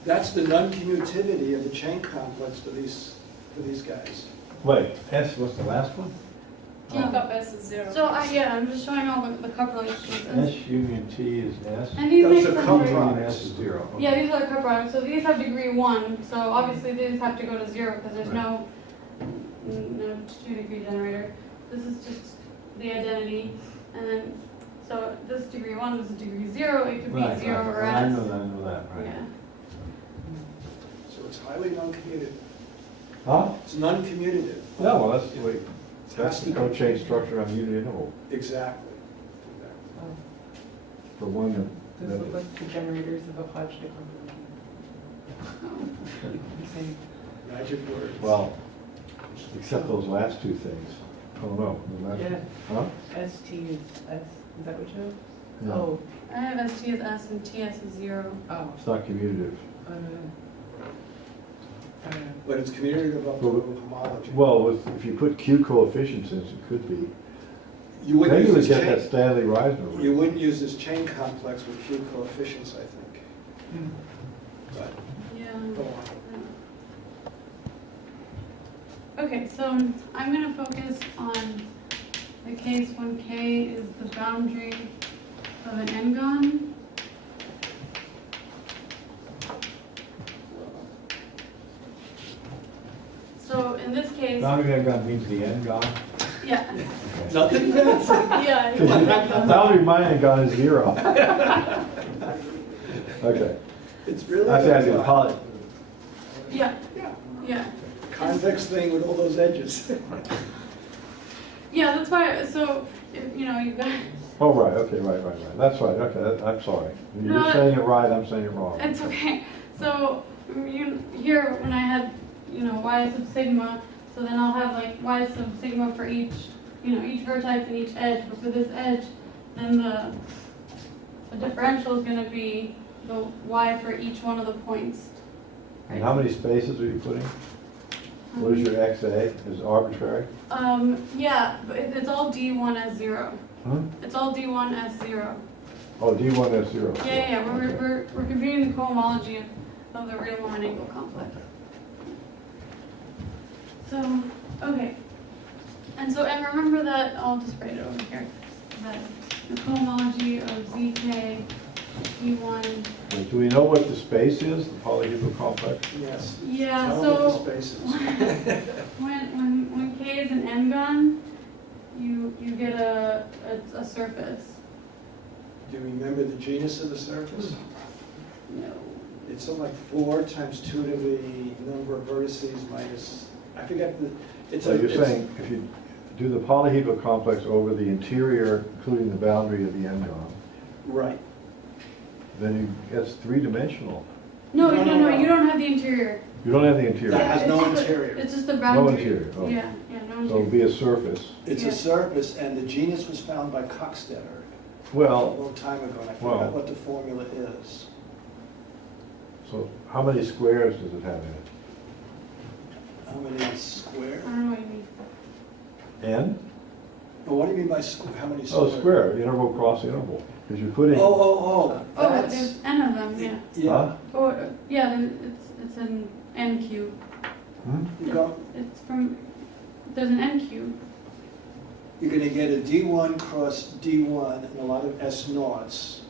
That's the non-commutativity of the chain complex for these guys. Wait, S, what's the last one? T cup S is 0. So I'm just showing all the cup relations. S union T is S. And these Those make are sense, cup right? Union products. S is 0. Okay. Yeah, these are cup products. So these have degree 1. So obviously these have to go to 0 because there's Right. no 2-degree generator. This is just the identity. And then, so this degree 1, this is degree 0. It could be Right, 0 right. or I S. know that, right. Yeah. So it's highly non-commutative. Huh? It's non-commutative. No, well, that's the way, It that's has the to code-chain structure on unit interval Exactly. for one Those that look like the generators of a Hodge Magic words. well, except those last two things. Oh, no. the last- Yeah. Huh? ST is S, is that what you have? No, I have ST as S and TS as 0. Oh, it's not commutative. I don't know. But it's commutative up to homology. Well, if you put Q coefficients in, it could be. You wouldn't Then you would use this get that chain, Stanley Reisner. you wouldn't use this chain complex with Q coefficients, I think. But Yeah. go on. Okay, so I'm going to focus on the case when K is the boundary of an n-gon. So in this case, Boundary n-gon means the n-gon. yeah, Okay. Nothing fancy. yeah, Boundary of my n-gon is 0. Okay. It's really. I say I do poly. yeah, Yeah. yeah. Convex thing with all those edges. Yeah, that's why, so, you've got, Oh, right, okay, right. That's right, okay, I'm sorry. You're No, saying it right, I'm saying it wrong. it's okay. So, here, when I had, y sub sigma, so then I'll have like y sub sigma for each, each vertex and each edge, but for this edge, then the differential is gonna be the y for each one of the points. And how many spaces are you putting? What is your XA? Is it arbitrary? Yeah, but it's all D1 as 0. Huh? It's all D1 as 0. Oh, D1 has 0. Yeah, Okay. we're computing the cohomology of the real line angle complex. So, okay. And remember that, I'll just write it over here. That the cohomology of ZK, E1. Do we know what the space is, the polyhedral complex? Yes. Yeah, Tell so them what the space is. when K is an n-gon, you get a surface. Do you remember the genus of the surface? No. It's something like 4 times 2 to the number of vertices minus, I forget the, it's So a. you're it's- saying if you do the polyhedral complex over the interior, including the boundary of the n-gon, Right. then it's three-dimensional. No, No, no, no, no, no. you don't have the interior. You don't have the interior. That has It's no just a- interior. It's just the boundary. interior, oh. Yeah, So no it'll interior. be a surface. It's Yeah. a surface, and the genus was found by Coxeter a Well, long time ago, and I Well. forgot what the formula is. so how many squares does it have in it? How many square? I don't know what you mean. N? Oh, what do you mean by how many square? Oh, square, interval cross interval, because you're putting. Oh, Oh, that's, there's n of them, yeah. yeah. Huh? Oh, yeah, then it's an n cube. Hmm? You go, It's from, there's an n cube. you're gonna get a D1 cross D1 and a lot of S naughts.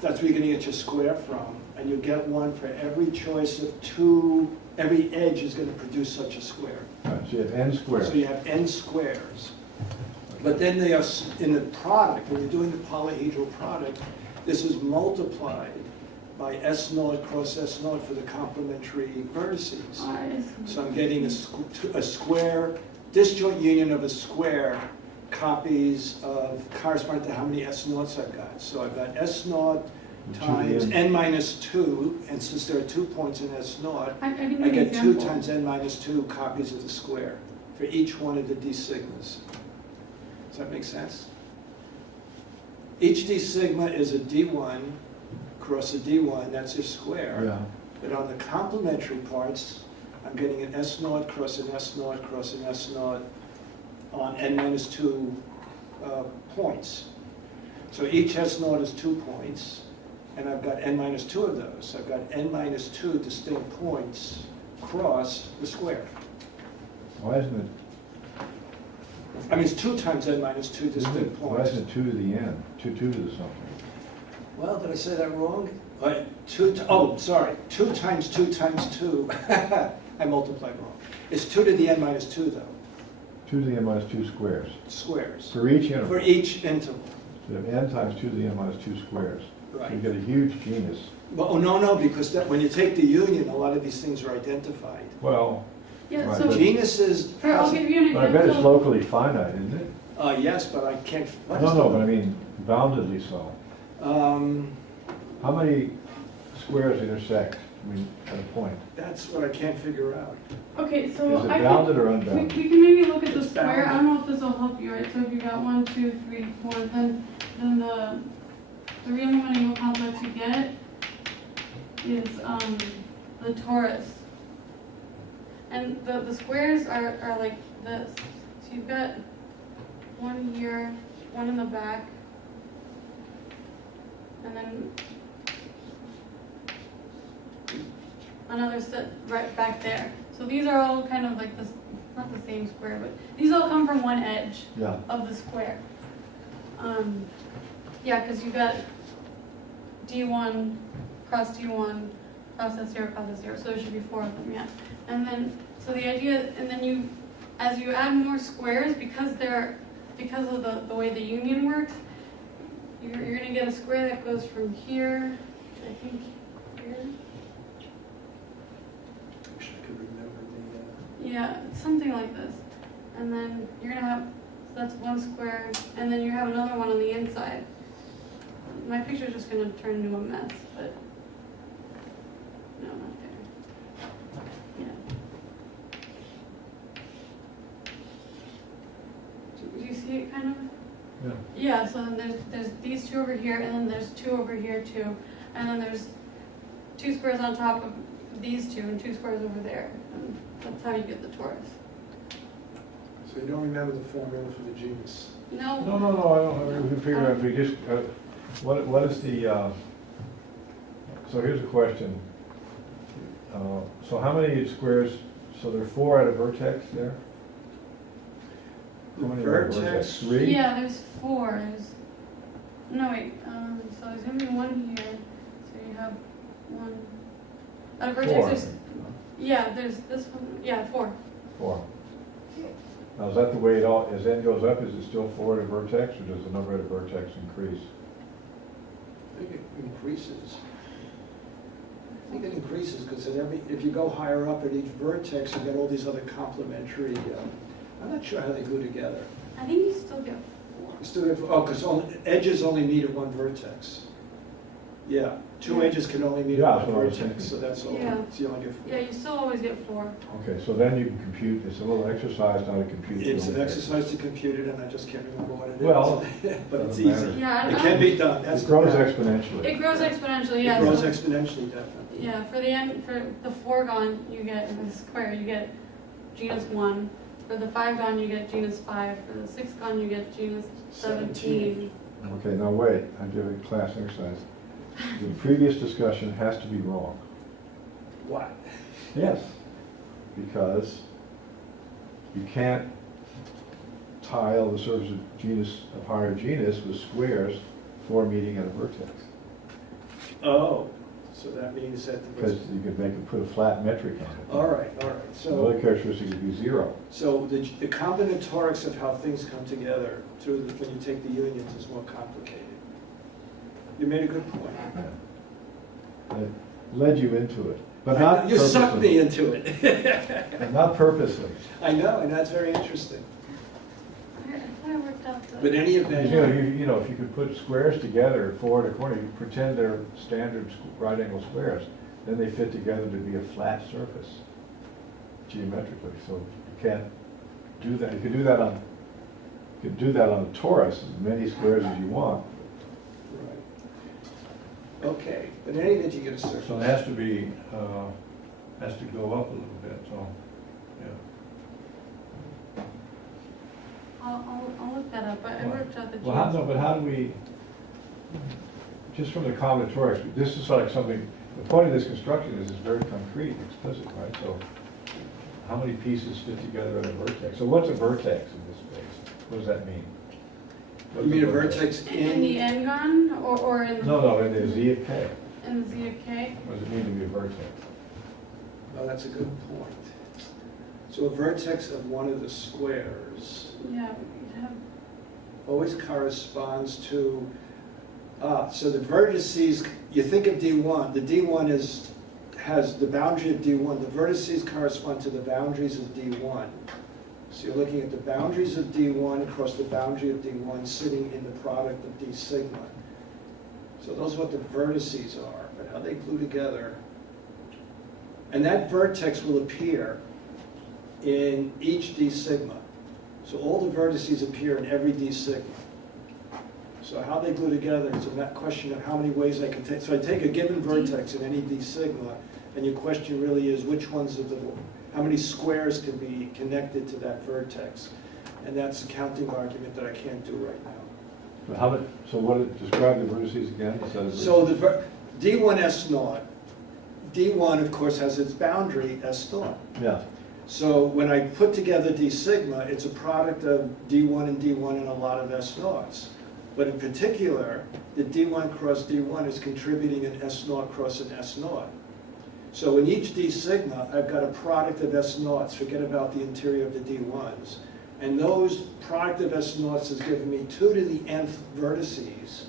That's where you're gonna get your square from, and you get one for every choice of 2, every edge is gonna produce such a square. Right, so you have n squares. So you have n squares. But then they are, in the product, when you're doing the polyhedral product, this is multiplied by S naught cross S naught for the complementary vertices. So I'm getting a square, disjoint union of a square copies of corresponding to how many S naughts I've got. So I've got S naught times n minus 2, and since there are 2 points in S naught, I can do I an get 2 example. times n minus 2 copies of the square for each one of the d sigmas. Does that make sense? Each d sigma is a d1 cross a d1, that's your square. Yeah, But on the complementary parts, I'm getting an S naught cross an S naught cross an S naught on n minus 2 points. So each S naught is 2 points, and I've got n minus 2 of those. So I've got n minus 2 distinct points cross the square. why isn't it, I mean, it's 2 times n minus 2 distinct why points. isn't it 2 to the n, 2 to the something? Well, did I say that wrong? 2 times 2 times 2. I multiplied wrong. It's 2 to the n minus 2, though, 2 to the n minus 2 squares. squares. For each interval. For each interval, So you have n times 2 to the n minus 2 squares. So you right. get a huge genus. But, oh, no, because when you take the union, a lot of these things are identified. Well, Yeah, Right, so, but- Genuses, I'll give you an but I bet it's example. locally finite, isn't it? yes, but I can't. what is No, the- but I mean boundedly so. How many squares intersect, I mean, at a point? That's what I can't figure out. Okay, so Is it I bounded or we unbounded? can maybe look at the It's square. I bounded. don't know if this will help you, right? So if you got 1, 2, 3, 4, then the Riemann complex you get is the torus. And the squares are like this. So you've got one here, one in the back, and then another set right back there. So these are all kind of like this, not the same square, but these all come from one edge Yeah, of the square. Yeah, because you got D1 cross D1 cross S0 cross S0, so there should be 4 of them, yeah. And then, so the idea, and then you, as you add more squares, because of the way the union works, you're gonna get a square that goes from here to, I think, here. Wish I could remember Yeah, it's something like this. And then you're gonna have, so that's one square, and then you have another one on the inside. My picture's just gonna turn into a mess, but no, not there. Yeah. Do you see it kind of? yeah. Yeah, so then there's these 2 over here, and then there's 2 over here too. And then there's 2 squares on top of these 2 and 2 squares over there. And that's how you get the torus. So you don't remember the formula for the genus? No. No, I don't, I mean, we can figure out, if we just, what is the, so here's a question. So how many squares, so there are 4 at a vertex there? How many vertex. Three? Yeah, there's 4. No wait, so there's gonna be 1 here, so you have 1. At a vertex, Four. there's, yeah, there's this one, yeah, 4. 4. Now, is that the way it all, as n goes up, is it still 4 at a vertex, or does the number at a vertex increase? I think it increases. I think it increases because if you go higher up at each vertex, you get all these other complementary, I'm not sure how they glue together. I think you still get 4. Because edges only meet at one vertex. Yeah, 2 edges can only meet Yeah, at that's one what I was vertex, so thinking. that's all. Yeah. So you only get 4. Yeah, you still always get 4. Okay, so then you can compute, it's a little exercise now to compute. the It's an only exercise to compute it, and I just can't remember what it is. Well, but it's doesn't matter. easy. Yeah, It can be done. That's It grows the- exponentially. It grows exponentially, yeah. It grows so- exponentially, definitely. Yeah, for the end, for the 4 gon, you get in the square, you get genus 1. For the 5 gon, you get genus 5. For the 6 gon, you get genus 17. Okay, now wait, I give a class exercise. The previous discussion has to be wrong. What? Yes, because you can't tile the surface of genus, of higher genus with squares for meeting at a vertex. Oh, so that means that Because you can put a flat metric on it. all right. Another characteristic would be 0. So the combinatorics of how things come together when you take the unions is more complicated. You made a good point. Yeah. It led you into it, but not You sucked me purposely. into it. But not purposely. I know, and that's very interesting. I thought I worked out the. But any event, You know, if you could put squares together, 4 at a corner, you pretend they're standard right angle squares, then they fit together to be a flat surface geometrically. So you can't do that. You can do that on a torus, as many squares as you want. right. Okay, but in any event, you get a surface. So it has to be, has to go up a little bit, so, yeah. I'll look that up, but I worked out the Well, how, genus. no, but how do we, just from the combinatorics, this is like something, the point of this construction is it's very concrete, explicit, right? So how many pieces fit together at a vertex? So what's a vertex in this space? What does that mean? You mean a vertex In the n gon or in the. No, in the Z of K. In the z of k? What does it mean to be a vertex? Oh, that's a good point. So a vertex of one of the squares Yeah, you'd have. always corresponds to, so the vertices, you think of D1, the D1 has the boundary of D1, the vertices correspond to the boundaries of D1. So you're looking at the boundaries of D1 across the boundary of D1 sitting in the product of D sigma. So those are what the vertices are, but how they glue together. And that vertex will appear in each D sigma. So all the vertices appear in every D sigma. So how they glue together is a question of how many ways I can take. So I take a given vertex in any D sigma, and your question really is which ones of the, how many squares can be connected to that vertex? And that's a counting argument that I can't do right now. So describe the vertices again? So the D1 S naught, D1 of course has its boundary S naught. Yeah. So when I put together D sigma, it's a product of D1 and D1 and a lot of S naughts. But in particular, the D1 cross D1 is contributing an S naught cross an S naught. So in each D sigma, I've got a product of S naughts, forget about the interior of the D1s. And those product of S naughts has given me 2 to the nth vertices.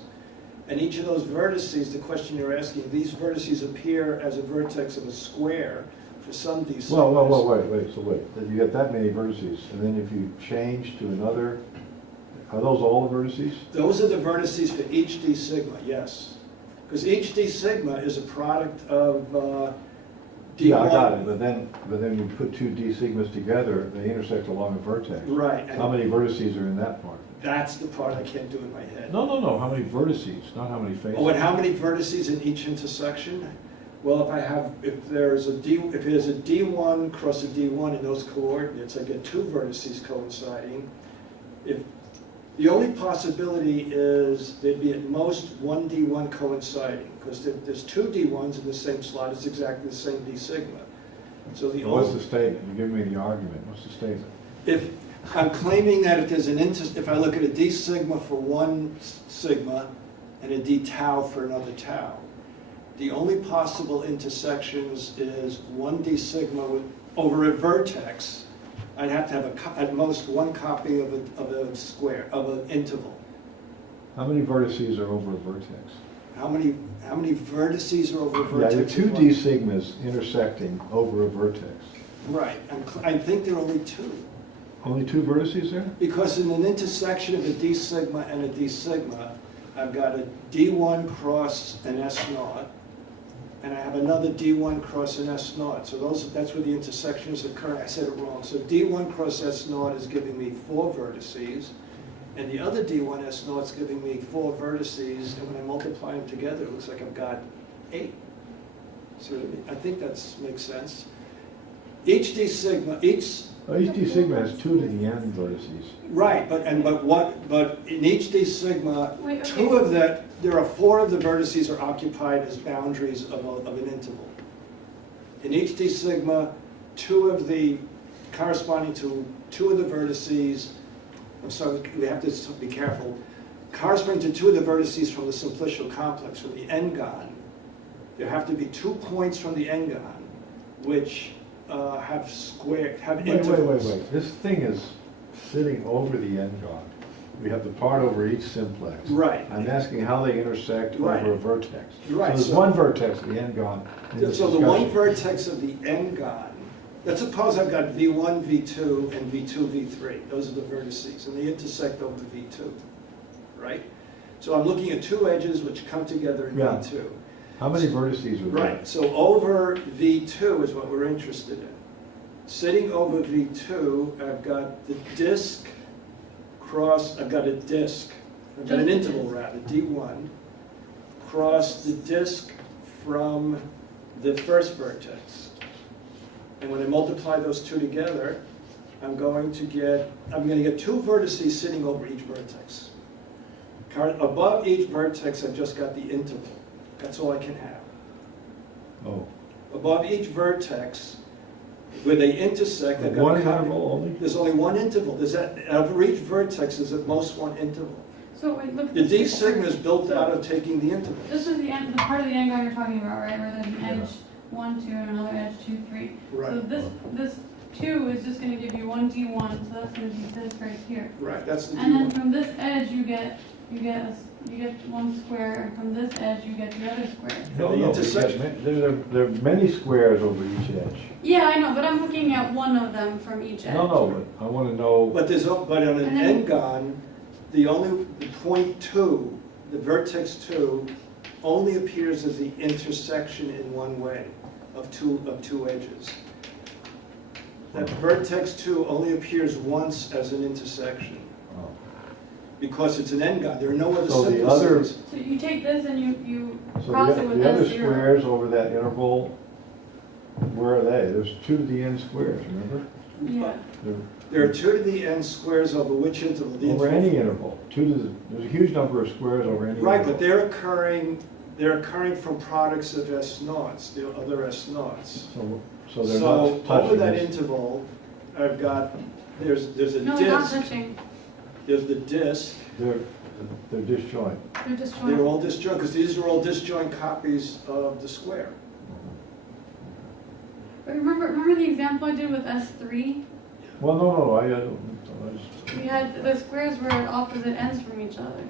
And each of those vertices, the question you're asking, these vertices appear as a vertex of a square for some D sigmas. Wait. You get that many vertices, and then if you change to another, are those all the vertices? Those are the vertices for each D sigma, yes. Because each D sigma is a product of D1. Yeah, I got it, but then you put 2 D sigmas together, they intersect along a vertex. Right. How many vertices are in that part? That's the part I can't do in my head. No, how many vertices, not how many faces. Oh, and how many vertices in each intersection? Well, if there's a D1 cross a D1 in those coordinates, I get 2 vertices coinciding. If the only possibility is there'd be at most 1 D1 coinciding, because there's 2 D1s in the same slot, it's exactly the same D sigma. So What's the statement? You give me the argument, what's the statement? If I'm claiming that if there's if I look at a d sigma for one sigma and a d tau for another tau, the only possible intersections is one d sigma over a vertex. I'd have to have at most one copy of a square, of an interval. How many vertices are over a vertex? How many vertices are over a Yeah, vertex? you have two d sigmas intersecting over a vertex. Right, I think there are only two. Only two vertices there? Because in an intersection of a d sigma and a d sigma, I've got a d1 cross an s naught, and I have another d1 cross an s naught. So that's where the intersections occur. I said it wrong. So d1 cross s naught is giving me 4 vertices, and the other d1 s naught is giving me 4 vertices, and when I multiply them together, it looks like I've got 8. So I think that makes sense. Each d sigma, each d sigma has 2 to the n vertices. right, but in each d sigma, Wait, okay. 2 of that, there are 4 of the vertices are occupied as boundaries of an interval. In each d sigma, 2 of the corresponding to 2 of the vertices. I'm sorry, we have to be careful. Corresponding to 2 of the vertices from the simplicial complex, from the n-gon, there have to be 2 points from the n-gon which have intervals. Wait. This thing is sitting over the n-gon. We have the part over each simplex. Right. I'm asking how they intersect Right. over a vertex. Right, So there's so- one vertex, the n-gon. in this So the one discussion. vertex of the n-gon, let's suppose I've got v1, v2, and v2, v3. Those are the vertices, and they intersect over v2, right? So I'm looking at 2 edges which come together in Yeah. v2. How many vertices are there? Right, so over v2 is what we're interested in. Sitting over v2, I've got the disk cross, I've got a disk, I've got an Just the interval disk. rather, d1, cross the disk from the first vertex. And when I multiply those 2 together, I'm going to get 2 vertices sitting over each vertex. Above each vertex, I've just got the interval. That's all I can have. Oh, Above each vertex, where they intersect, I've got one a copy. interval only? There's only one interval. Over each vertex is at most one interval. So wait, look. The d this is- sigma is built out of taking the intervals. This is the end, the part of the n-gon you're talking about, right? Where there's an Yeah. edge 1, 2, and another edge 2, 3. So Right, this 2 is just going to give you 1 d1, so that's going to be this right here. right, that's the And then d1. from this edge you get one square, and from this edge you get the other square. No, the no, intersection- there are many squares over each edge. Yeah, I know, but I'm looking at one of them from each edge. No, but I want to know, But on an And then- n-gon, the point 2, the vertex 2, only appears as the intersection in one way of two edges. That vertex 2 only appears once as an intersection. oh, Because it's an n-gon, there are no other So the other- simplices. So you take this and you so cross it with the other S0. squares over that interval, where are they? There's 2 to the n squares, remember? Yeah. They're There are 2 to the n squares over which interval? The over interval- any interval. There's a huge number of squares over any interval. Right, but they're occurring from products of S naughts, the other S naughts. So they're So not over touching that this. interval, I've got, there's a No, they're not disk, touching. there's the disk, They're disjoint. They're just they're joined. all disjoint, because these are all disjoint copies of the square. But remember the example I did with S3? Well, no, I just. We had the squares were at opposite ends from each other.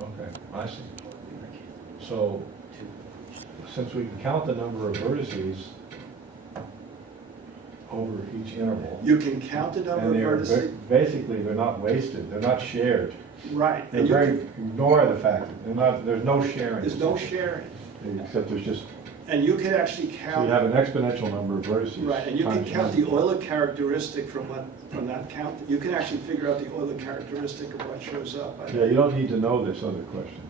Okay, I see. So, since we can count the number of vertices over each interval, You can count the number and of they're, vertices. basically, they're not wasted, they're not shared. Right, They and you very, can, ignore the fact that they're not, there's no sharing. there's no sharing. Except there's just, And you can actually so you count, have an exponential number of vertices. right, and you can times count n. the Euler characteristic from that count. You can actually figure out the Euler characteristic of what shows up. Yeah, you don't need to know this other question.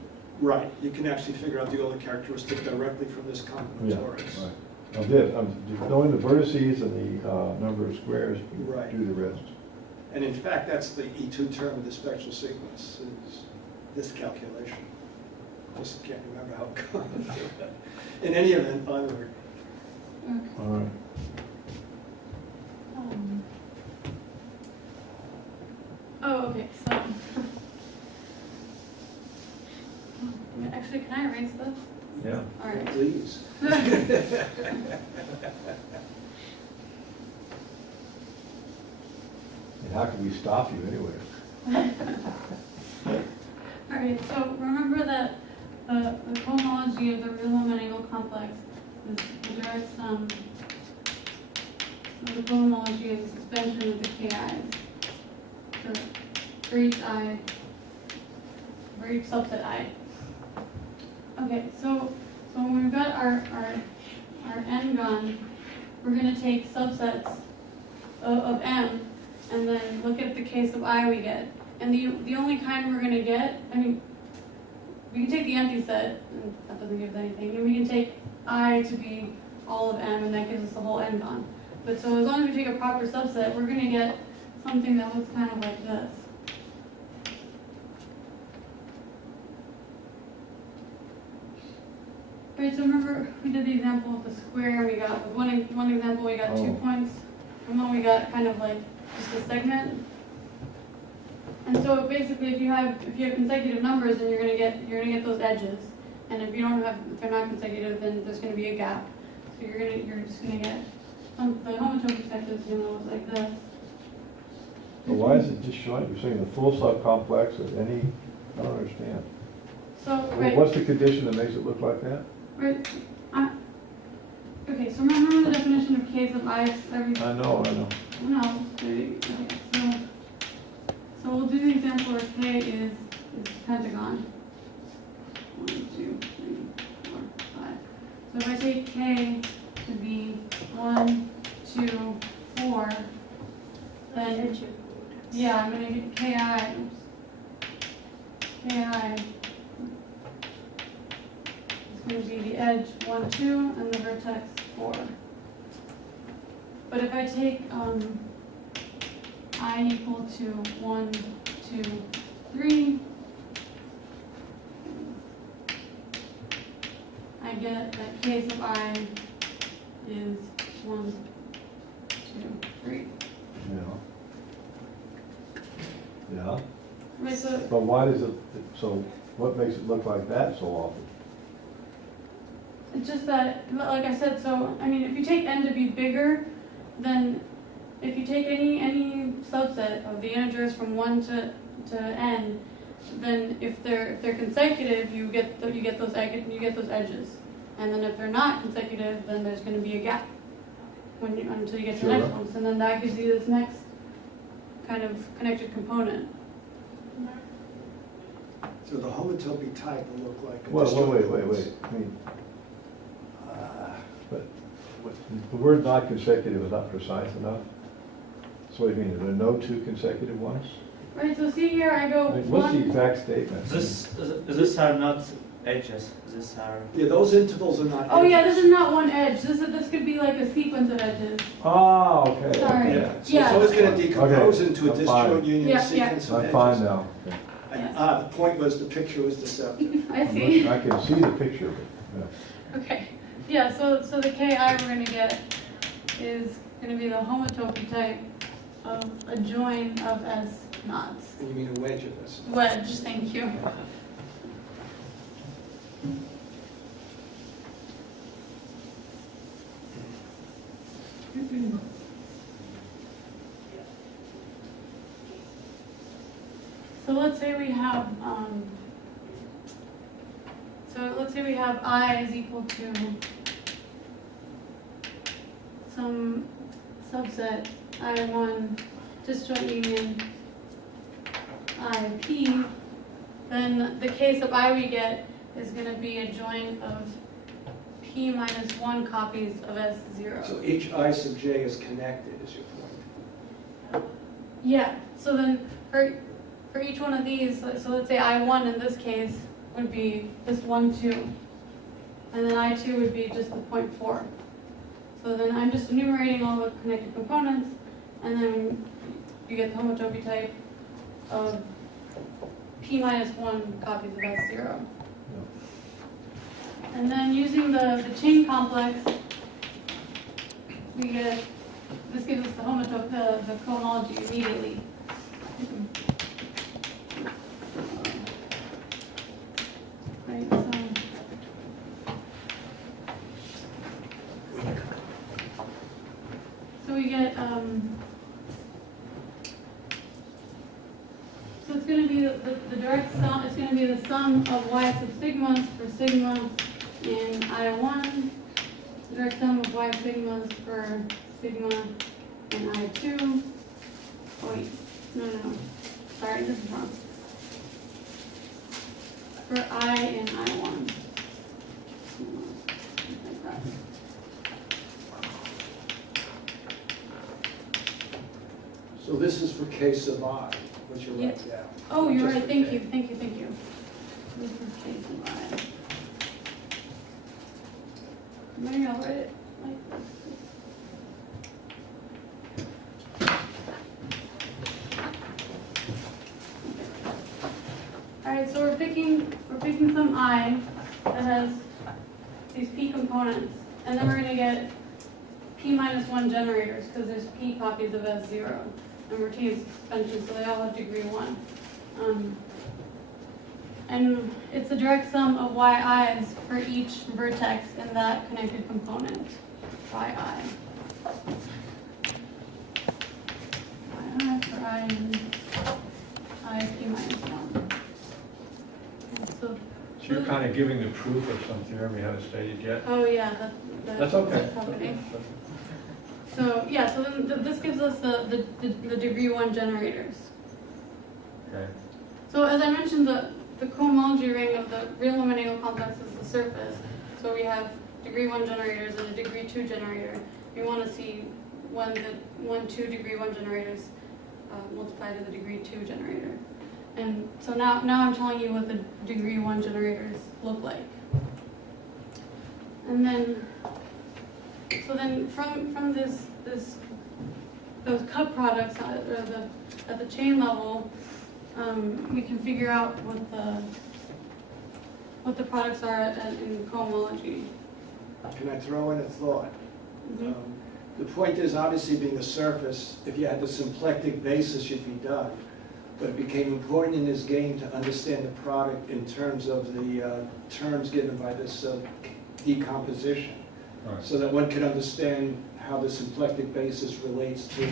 Right, you can actually figure out the Euler characteristic directly from this Yeah, combinatorics. right. Of this, knowing the vertices and the number of squares, you Right. do the rest. And in fact, that's the E2 term of the spectral sequence, is this calculation. Just can't remember how it goes. In any event, onward. Okay. All right. Okay, so. Actually, can I erase this? Yeah. All right. Please. And how can we stop you anyway? All right, so remember that the homology of the real line angle complex is the direct sum of the cohomology of the suspension of the ki's for each I, for each subset I. Okay, so when we've got our n gun, we're going to take subsets of m and then look at the case of I we get. And the only kind we're going to get, I mean, we can take the empty set, and that doesn't give us anything, and we can take I to be all of m, and that gives us the whole n-gon. But so as long as we take a proper subset, we're going to get something that looks kind of like this. Right, so remember we did the example of the square, we got, with one example we got 2 points, and then we got kind of like just a segment. And so basically, if you have consecutive numbers, then you're gonna get those edges. And if they're not consecutive, then there's gonna be a gap. So you're just gonna get the homotopy type is look like this. But why is it just showing, you're saying the full subcomplex of any, I don't understand. So Well, what's the condition that makes it look like that? right. Okay, so remember the definition of case of I every. I know. No. Okay, so we'll do the example where K is pentagon. 1, 2, 3, 4, 5. So if I take K to be 1, 2, 4, then yeah, I'm gonna get Ki. Ki is going to be the edge 1, 2, and the vertex 4. But if I take I equal to 1, 2, 3, I get that case of I is 1, 2, 3. Yeah. Right, so But why does it, so what makes it look like that so often? it's just that, like I said, so I mean, if you take n to be bigger, then if you take any subset of the integers from 1 to n, then if they're consecutive, you get those edges, and then if they're not consecutive, then there's going to be a gap until you get to the next ones, and then that gives you this next kind of connected component. So the homotopy type will look like a Well, disjoint. wait. I mean, the word not consecutive is not precise enough. So what do you mean, are there no 2 consecutive ones? Right, so see here, I go I mean, what's the 1, exact statement? This are not edges. This are. Yeah, those intervals are not. oh yeah, edges. this is not one edge, this could be like a sequence of edges. Oh, okay. Sorry. Yeah, so Yeah. it's always gonna decompose Okay, into a I'm fine. disjoint union Yeah, sequence of I'm edges. fine now. Okay. And, the point was the picture was deceptive. I see. I can see the picture of it. Yeah. Okay, yeah, so the Ki we're gonna get is gonna be the homotopy type of a join of S knots. And you mean a wedge of this. Wedge, thank you. So let's say we have, I is equal to some subset I1 disjoint union IP, then the case of I we get is going to be a joint of P minus 1 copies of S0. So each I sub j is connected, is your point. Yeah, so then for each one of these, so let's say I1 in this case would be this 1, 2. And then I2 would be just the 0.4. So then I'm just enumerating all the connected components, and then you get the homotopy type of P minus 1 copies of S0. And then using the chain complex, we get, this gives us the homotopy, the cohomology immediately. so we get, so it's gonna be the direct sum, it's gonna be the sum of y sub sigmas for sigma in I1, the direct sum of y sigmas for sigma in I2. Oh wait, no, sorry, this is wrong. For I in I1. Like that. So this is for case of I, which you're right, yeah. Oh, you're Just right, for thank K. you. This is case of I. Maybe I'll write it like this. Alright, so we're picking some I that has these P components, and then we're gonna get P minus 1 generators, because there's P copies of S0, and we're taking suspension, so they all have degree 1. And it's the direct sum of yi's for each vertex in that connected component, yi. Yi for I and I P minus 1. And So you're kind of giving the proof of some theorem you haven't stated yet? oh yeah, That's okay. property. So yeah, so then this gives us the degree 1 generators. Okay. So as I mentioned, the cohomology ring of the real lemma angle complex is the surface. So we have degree 1 generators and a degree 2 generator. We want to see when the 2 degree 1 generators multiply to the degree 2 generator. And so now I'm telling you what the degree 1 generators look like. And then, so then from those cup products at the chain level, we can figure out what the products are in cohomology. Can I throw in a thought? Mhm. The point is, obviously, being a surface, if you had the symplectic basis, you'd be done. But it became important in this game to understand the product in terms of the terms given by this decomposition, Right. so that one could understand how the symplectic basis relates to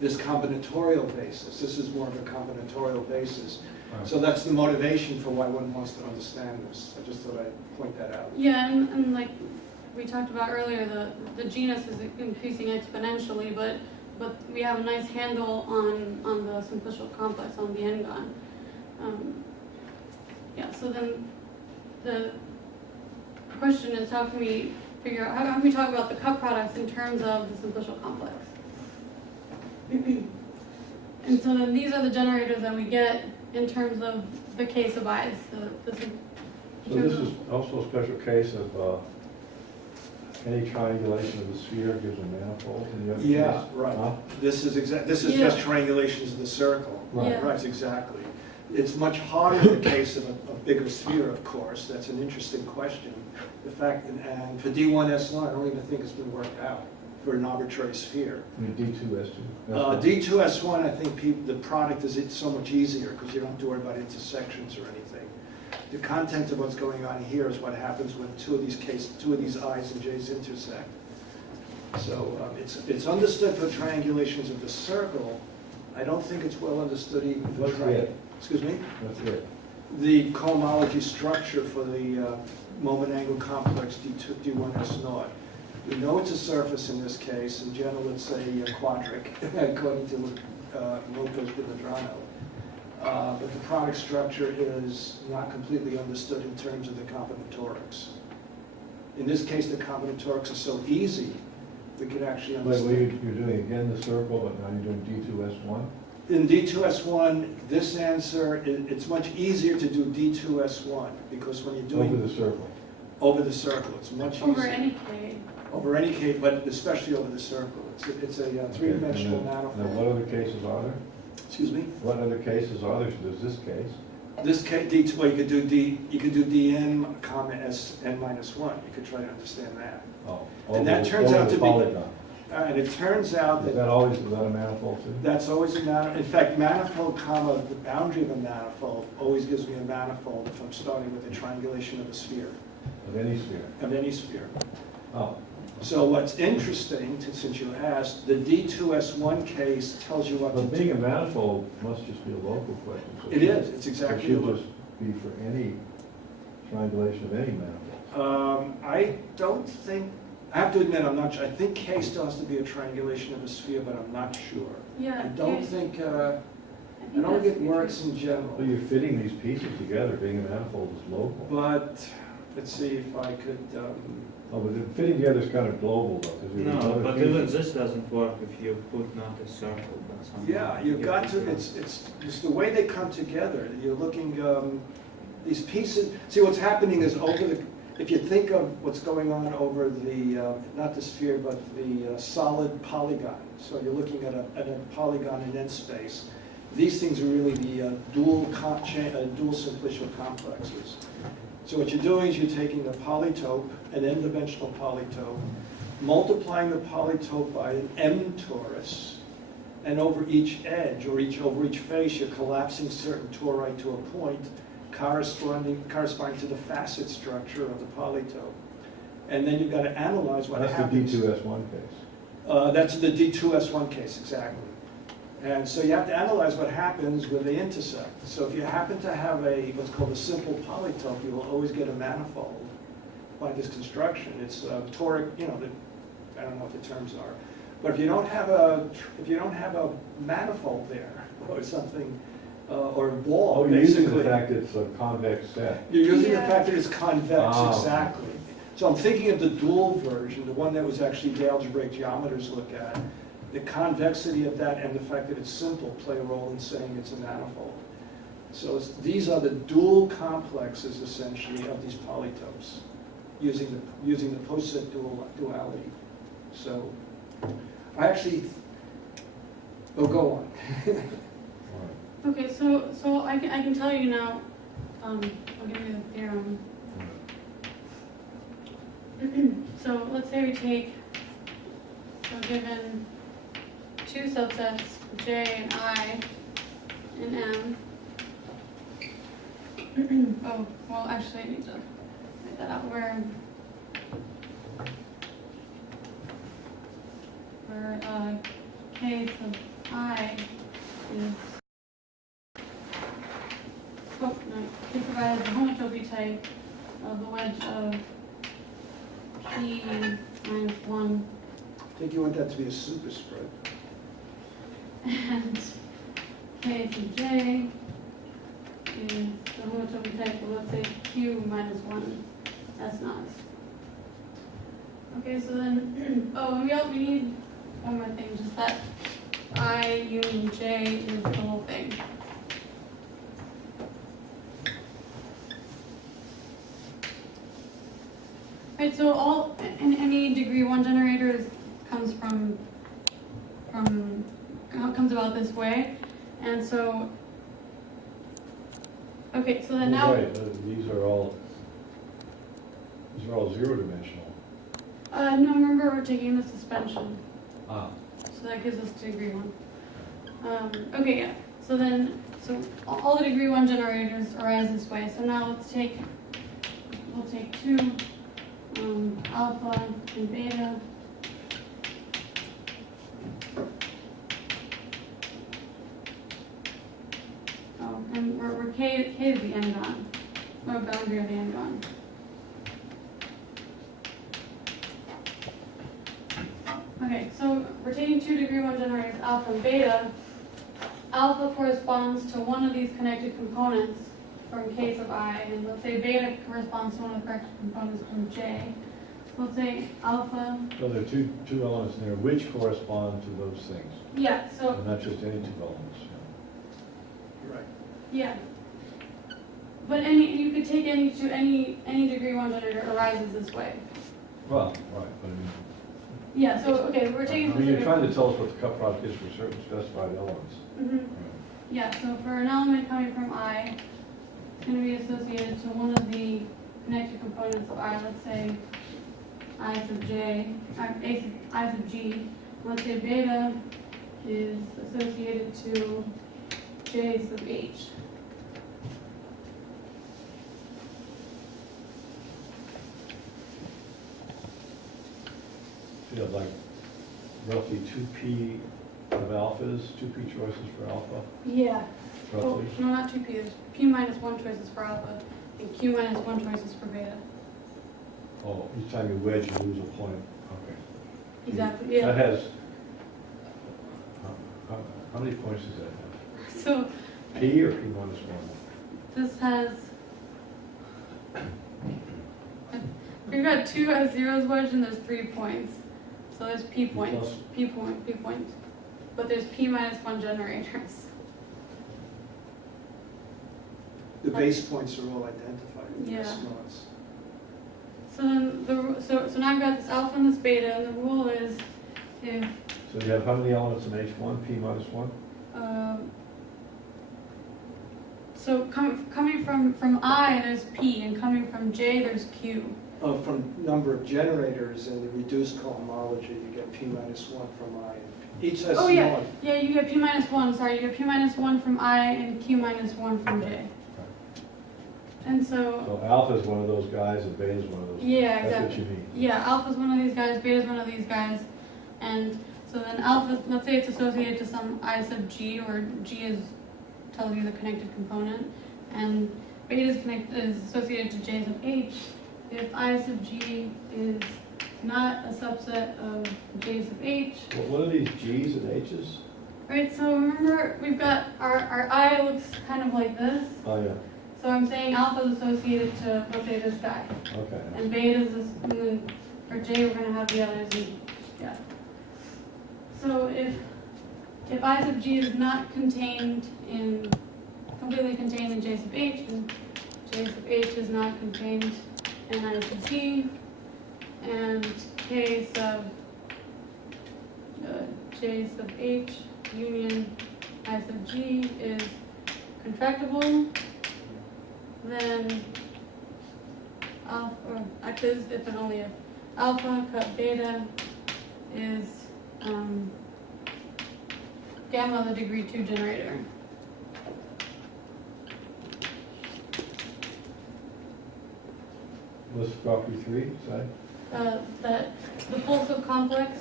this combinatorial basis. This is more of a combinatorial basis. Right. So that's the motivation for why one wants to understand this. I just thought I'd point that out. Yeah, and like we talked about earlier, the genus is increasing exponentially, but we have a nice handle on the simplicial complex on the n-gon. Yeah, so then the question is, how can we figure out, how can we talk about the cup products in terms of the simplicial complex? And so then these are the generators that we get in terms of the case of i's. So this is also a special case of any triangulation of the sphere gives a manifold in the other case? Yeah, right. Huh? This is Yeah. just triangulations of the circle. Right. Yeah. Right, exactly. It's much harder in the case of a bigger sphere, of course. That's an interesting question. The fact, and for D1S0, I don't even think it's been worked out for an arbitrary sphere. I mean, D2, S2. D2S1, I think the product is so much easier because you don't have to worry about intersections or anything. The content of what's going on here is what happens when two of these i's and j's intersect. So it's understood for triangulations of the circle. I don't think it's well understood even for What's it? Excuse me? That's it. The cohomology structure for the moment angle complex D1S0. We know it's a surface in this case. In general, it's a quadratic, according to Lopez Vidaurre. But the product structure is not completely understood in terms of the combinatorics. In this case, the combinatorics are so easy, we can actually Wait, understand. you're doing again the circle, but now you're doing D2S1? In D2S1, this answer, it's much easier to do D2S1 because when you're doing Over the circle. over the circle, it's much easier. over any K. Over any case, but especially over the circle. It's a three-dimensional Now, what manifold. other cases are there? Excuse me? What other cases are there? There's this case. This case, D2, well, you could do dn comma Sn minus 1. You could try to understand that. Oh. And that over- turns over out the to be- polygon. And it turns out Is that that a manifold too? that's always a manifold. In fact, manifold comma the boundary of a manifold always gives me a manifold if I'm starting with a triangulation of a sphere, Of any sphere? of any sphere. Oh, So what's interesting, since you asked, the D2S1 case tells you what to But being a do. manifold must just be a local question. So It is, it's exactly. It should just be for any triangulation of any manifold. I don't think, I have to admit, I'm not sure. I think K still has to be a triangulation of a sphere, but I'm not sure. Yeah. I don't K- think, I I think don't that's think it pretty works true. in general. Well, you're fitting these pieces together, being a manifold is local. But, let's see if I could, Oh, but the fitting together is kind of global though, because there's No, other but pieces. even this doesn't work if you put not a circle, but something. yeah, you've got to, it's the way they come together. You're looking, these pieces, see what's happening is over the, if you think of what's going on over the, not the sphere, but the solid polygon. So you're looking at a polygon in n space. These things are really the dual simplicial complexes. So what you're doing is you're taking a polytope, an n-dimensional polytope, multiplying the polytope by an m torus, and over each edge or over each face, you're collapsing certain tori to a point corresponding to the facet structure of the polytope. And then you've got to analyze what happens. That's the D2S1 case. That's the D2S1 case, exactly. And so you have to analyze what happens when they intersect. So if you happen to have what's called a simple polytope, you will always get a manifold by this construction. It's toric, I don't know what the terms are. But if you don't have a manifold there or something, or a ball, Oh, you're using basically. the fact it's a convex set. You're using the Yeah. fact that it's convex, Ah. exactly. So I'm thinking of the dual version, the one that was actually the algebraic geometers look at. The convexity of that and the fact that it's simple play a role in saying it's a manifold. So these are the dual complexes, essentially, of these polytopes, using the post-set duality. So I actually, go on. Okay, so I can tell you now, I'll give you the theorem. So let's say we take, so given two subsets, J and I and M. Oh, well, actually I need to write that out, where K sub I is, oh, no, K sub I is the homotopy type of the wedge of P minus 1 I think you want that to be a superspread. and K sub J is the homotopy type of, let's say, Q minus 1 S naught. Okay, so then, we need one more thing, just that I union J is the whole thing. Right, so any degree 1 generators comes comes about this way, and so, okay, so then now. Right, these are all zero dimensional. No, remember we're taking the suspension, Ah. so that gives us degree 1. Okay, yeah, so all the degree 1 generators arise this way, so now we'll take two alpha and beta. Oh, and we're K is the n-gon, or boundary of the n-gon. Okay, so we're taking two degree 1 generators, alpha and beta. Alpha corresponds to one of these connected components from K sub I, and let's say beta corresponds to one of the connected components from J. So let's say alpha. So there are two elements in there which correspond to those things, Yeah, so, and not just any two elements. Right. yeah. But you could take any degree 1 generator arises this way. Well, right, but I mean. Yeah, so, okay, we're taking. I mean, you're trying to tell us what the cup product is for certain specified elements. Mhm. Yeah, so for an element coming from I, it's going to be associated to one of the connected components of I, let's say I sub J, I sub G. Let's say beta is associated to J sub H. you have like roughly 2p of alphas, 2p choices for alpha, Yeah. Oh, roughly? no, not 2p. There's p minus 1 choices for alpha and q minus 1 choices for beta. Oh, each time you wedge, you lose a point, okay. Exactly, That yeah. has, how many points does that have? So P or p minus 1? this has, we've got 2 as zeros wedged and there's 3 points. So there's p points, p points. But there's p minus 1 generators. The base points are all identified in Yeah. this noise. So then so now I've got this alpha and this beta, and the rule is if So you have how many elements in H1, p minus 1? so coming from I there's p, and coming from j there's q. From number of generators in the reduced cohomology, you get p minus 1 from I. Each has Oh yeah, one. yeah. You get p minus 1. Sorry, you get p minus 1 from I and q minus 1 from j. And so So alpha is one of those guys and beta is one of those. yeah, That's exactly. what you mean. Yeah, alpha is one of these guys, beta is one of these guys, and so then alpha, let's say it's associated to some I sub g, where g tells you the connected component, and beta is associated to j sub h. If I sub g is not a subset of j sub h, What are these G's and H's? right? So remember, we've got our I looks kind of like this. Oh, yeah, So I'm saying alpha is associated to, let's say, this guy. okay. And beta is this, and then for j we're gonna have the others, and yeah. So if I sub g is not completely contained in j sub h, and j sub h is not contained in I sub g, and k sub j sub h union I sub g is contractible, then alpha, or actually if and only if alpha cut beta is gamma the degree 2 generator. What's property 3, say? That the full subcomplex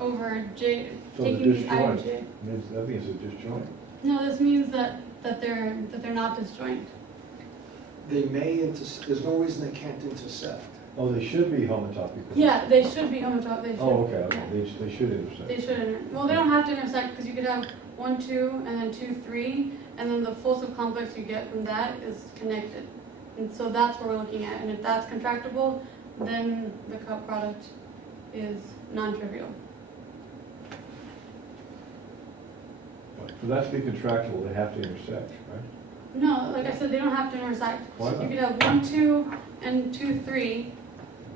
over j, So the taking the I and disjoint, j. that means a disjoint. No, this means that they're not disjoint. They may there's no reason they can't intersect. Oh, they should be homotopy. Yeah, they should be homotopy. They should. Oh, okay, okay, Yeah. they should intersect. They should. Well, they don't have to intersect because you could have 1, 2, and then 2, 3, and then the full subcomplex you get from that is connected. And so that's what we're looking at. And if that's contractible, then the cut product is non-trivial. For that to be contractible, they have to intersect, right? No, like I said, they don't have to intersect. Why You not? could have 1, 2, and 2, 3.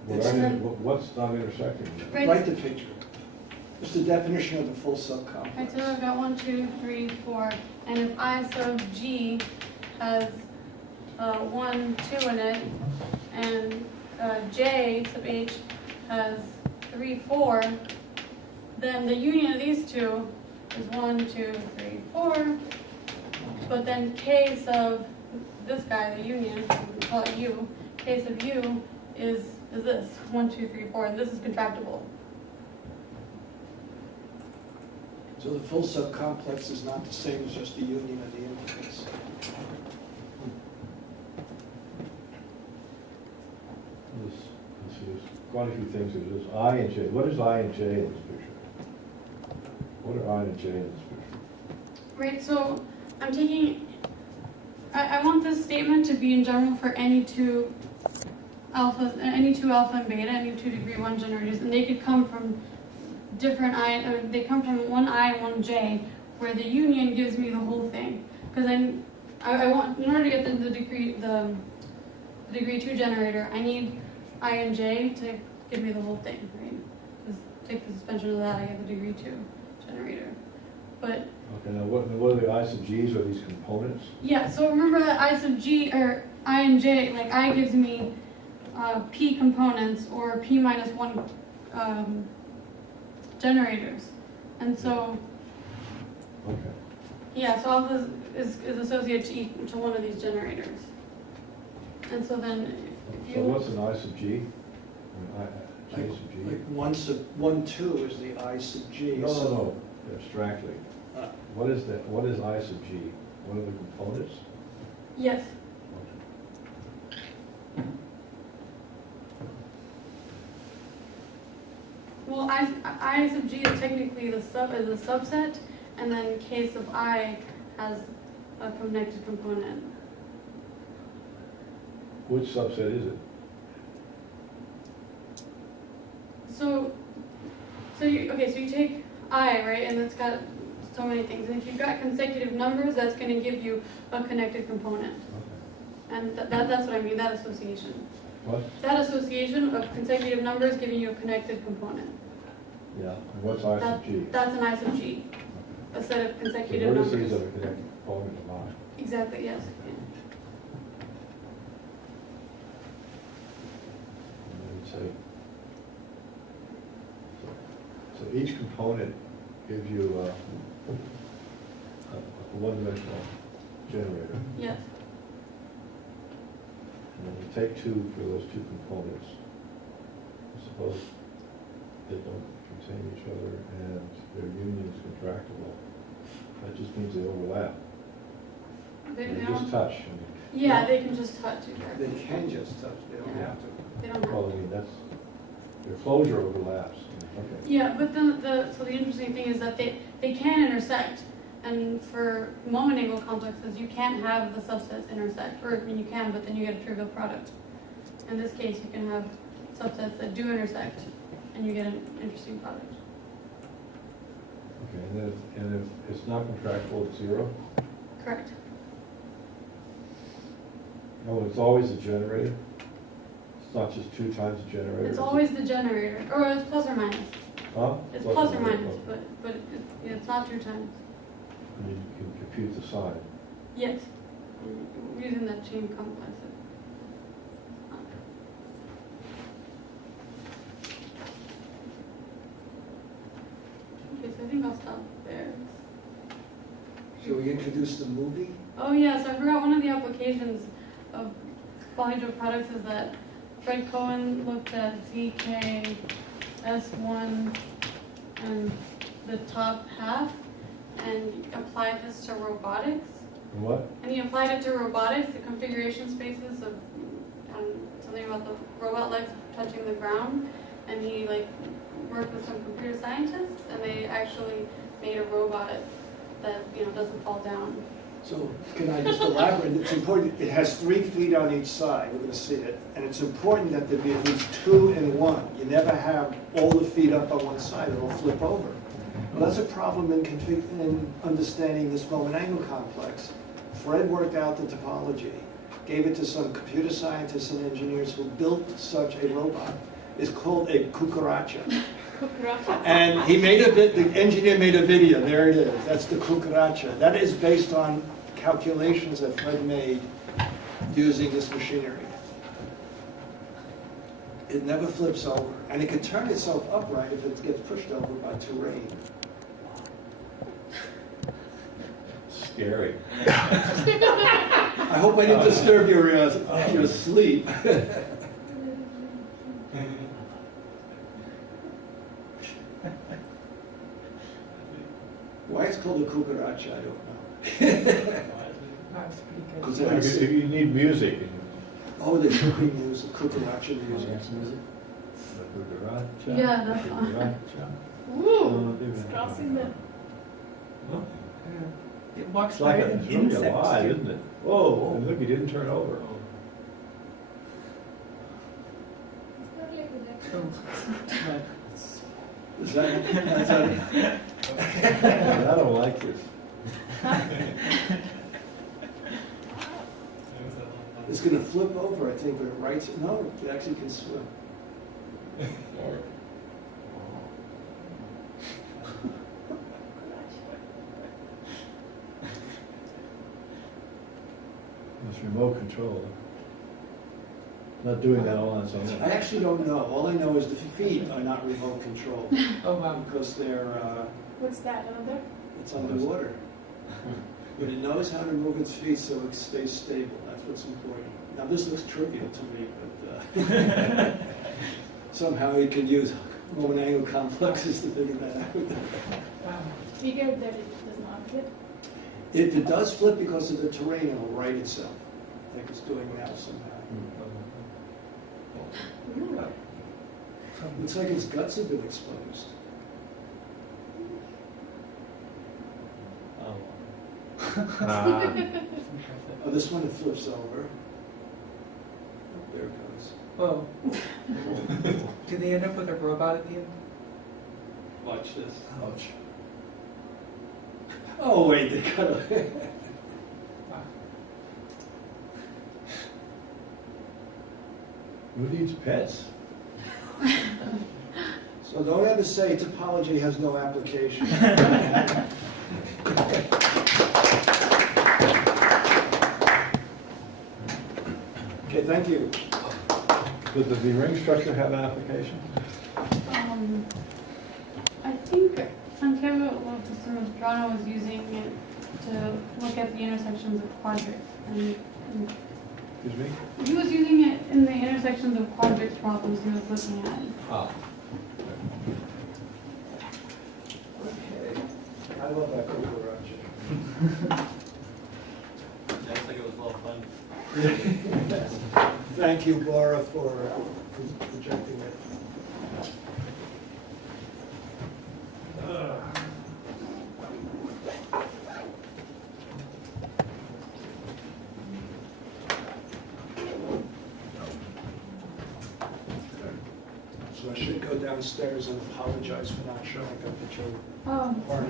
What's not intersecting? Right. Write the picture. It's the definition of the full subcomplex. Right, so I've got 1, 2, 3, 4, and if I sub g has 1, 2 in it, and j sub h has 3, 4, then the union of these two is 1, 2, 3, 4. But then k sub this guy, the union, we call it u, k sub u is this 1, 2, 3, 4, and this is contractible. So the full subcomplex is not the same as just the union of the inputs. Let's see, there's quite a few things. There's I and J. What is I and J in this picture? What are I and J in this picture? Right, so I'm taking, I want this statement to be in general for any two alpha and beta, any 2 degree 1 generators, and they could come from different I, or they come from one I and one J, where the union gives me the whole thing. Because I want, in order to get the degree 2 generator, I need I and J to give me the whole thing, right? Because take the suspension of that, I get the degree 2 generator. But Okay, now what are the I sub G's? Are these components? yeah, so remember that I sub G, or I and J, like I gives me P components or P minus 1 generators. And so, Okay. yeah, so alpha is associated to one of these generators. And so then if So you, what's an I sub G? J sub G? Like 1, 2 is the I sub G. No, so- no, no, abstractly. Uh, What is that, what is I sub G? What are the components? Yes. Well, I sub G is technically the subset, and then K sub I has a connected component. Which subset is it? So you take I, right, and it's got so many things. And if you've got consecutive numbers, that's going to give you a connected component. Okay. And that's what I mean, that association. What? That association of consecutive numbers giving you a connected component. Yeah, and what's I sub G? That's an I sub G, Okay. a set of The consecutive vertices numbers. of a connected component of I. Exactly, yes. And then you'd say, so each component gives you a one-dimensional generator. Yes. And then you take two for those two components. Suppose they don't contain each other and their union is contractible. That just means they overlap. They They don't- just touch. Yeah, they can just touch They exactly. can just touch, they don't have to. They don't have. Well, I mean, that's, their closure overlaps. Okay. Yeah, but so the interesting thing is that they can intersect, and for moment angle complexes, you can't have the subsets intersect, or I mean you can, but then you get a trivial product. In this case, you can have subsets that do intersect, and you get an interesting product. Okay, and if it's not contractible, it's zero? Correct. No, it's always a generator? It's not just two times a generator? It's always the generator, or it's plus or minus. Huh? It's plus or minus, but it's not two times. And you can compute the sign. Yes, using that chain complex. Okay, so I think I'll stop there. Shall we introduce the movie? Oh yeah, so I forgot one of the applications of polyhedral products is that Fred Cohen looked at ZK, S1, and the top half, and applied this to robotics. And what? And he applied it to robotics, the configuration spaces of something about the robot legs touching the ground. And he worked with some computer scientists, and they actually made a robot that doesn't fall down. So can I just elaborate? It's important, it has 3 feet on each side, we're gonna see it. And it's important that there be at least 2 and 1. You never have all the feet up on one side, it'll flip over. Well, that's a problem in understanding this moment angle complex. Fred worked out the topology, gave it to some computer scientists and engineers who built such a robot. It's called a cucaracha. And he made the engineer made a video, there it is, that's the cucaracha. That is based on calculations that Fred made using this machinery. It never flips over, and it can turn itself upright if it gets pushed over by terrain. Scary. I hope I didn't disturb your sleep. Why it's called a cucaracha, I don't know. That's pretty good. 'Cause it has- If you need music. Oh, the cooking music, cucaracha music. Yeah, that's fine. Ooh, it's crossing the. It walks It's like by a, an it's really insect. alive, too. isn't it? Whoa, and look, he didn't turn over. Oh. Is that? I don't like this. It's gonna flip over, I think, but it writes, no, it actually can swim. It's remote control. Not doing that all on its own. I actually don't know. All I know is the feet are not remote controlled Oh, wow. because they're, What's that? Another? it's underwater. But it knows how to move its feet so it stays stable. That's what's important. Now, this looks trivial to me, but somehow you can use moment angle complexes to figure that out. Wow. Figure that it does not fit. If it does flip because of the terrain, it'll right itself, like it's doing now somehow. Looks like its guts have been exposed. Oh, this one it flips over. There it goes. Whoa. Did they end up with a robot at the end? Watch this. Ouch. Oh, wait, they cut it. Wow. Who needs pets? So don't ever say topology has no application. Okay, thank you. Does the ring structure have an application? I think Santiago Mastrano was using it to look at the intersections of quadrats. And Excuse me? he was using it in the intersections of quadrats problems he was looking at. Ah. Okay. I love that overarch. Looks like it was well fun. Thank you, Bora, for projecting it. So I should go downstairs and apologize for not showing up at your Oh, party.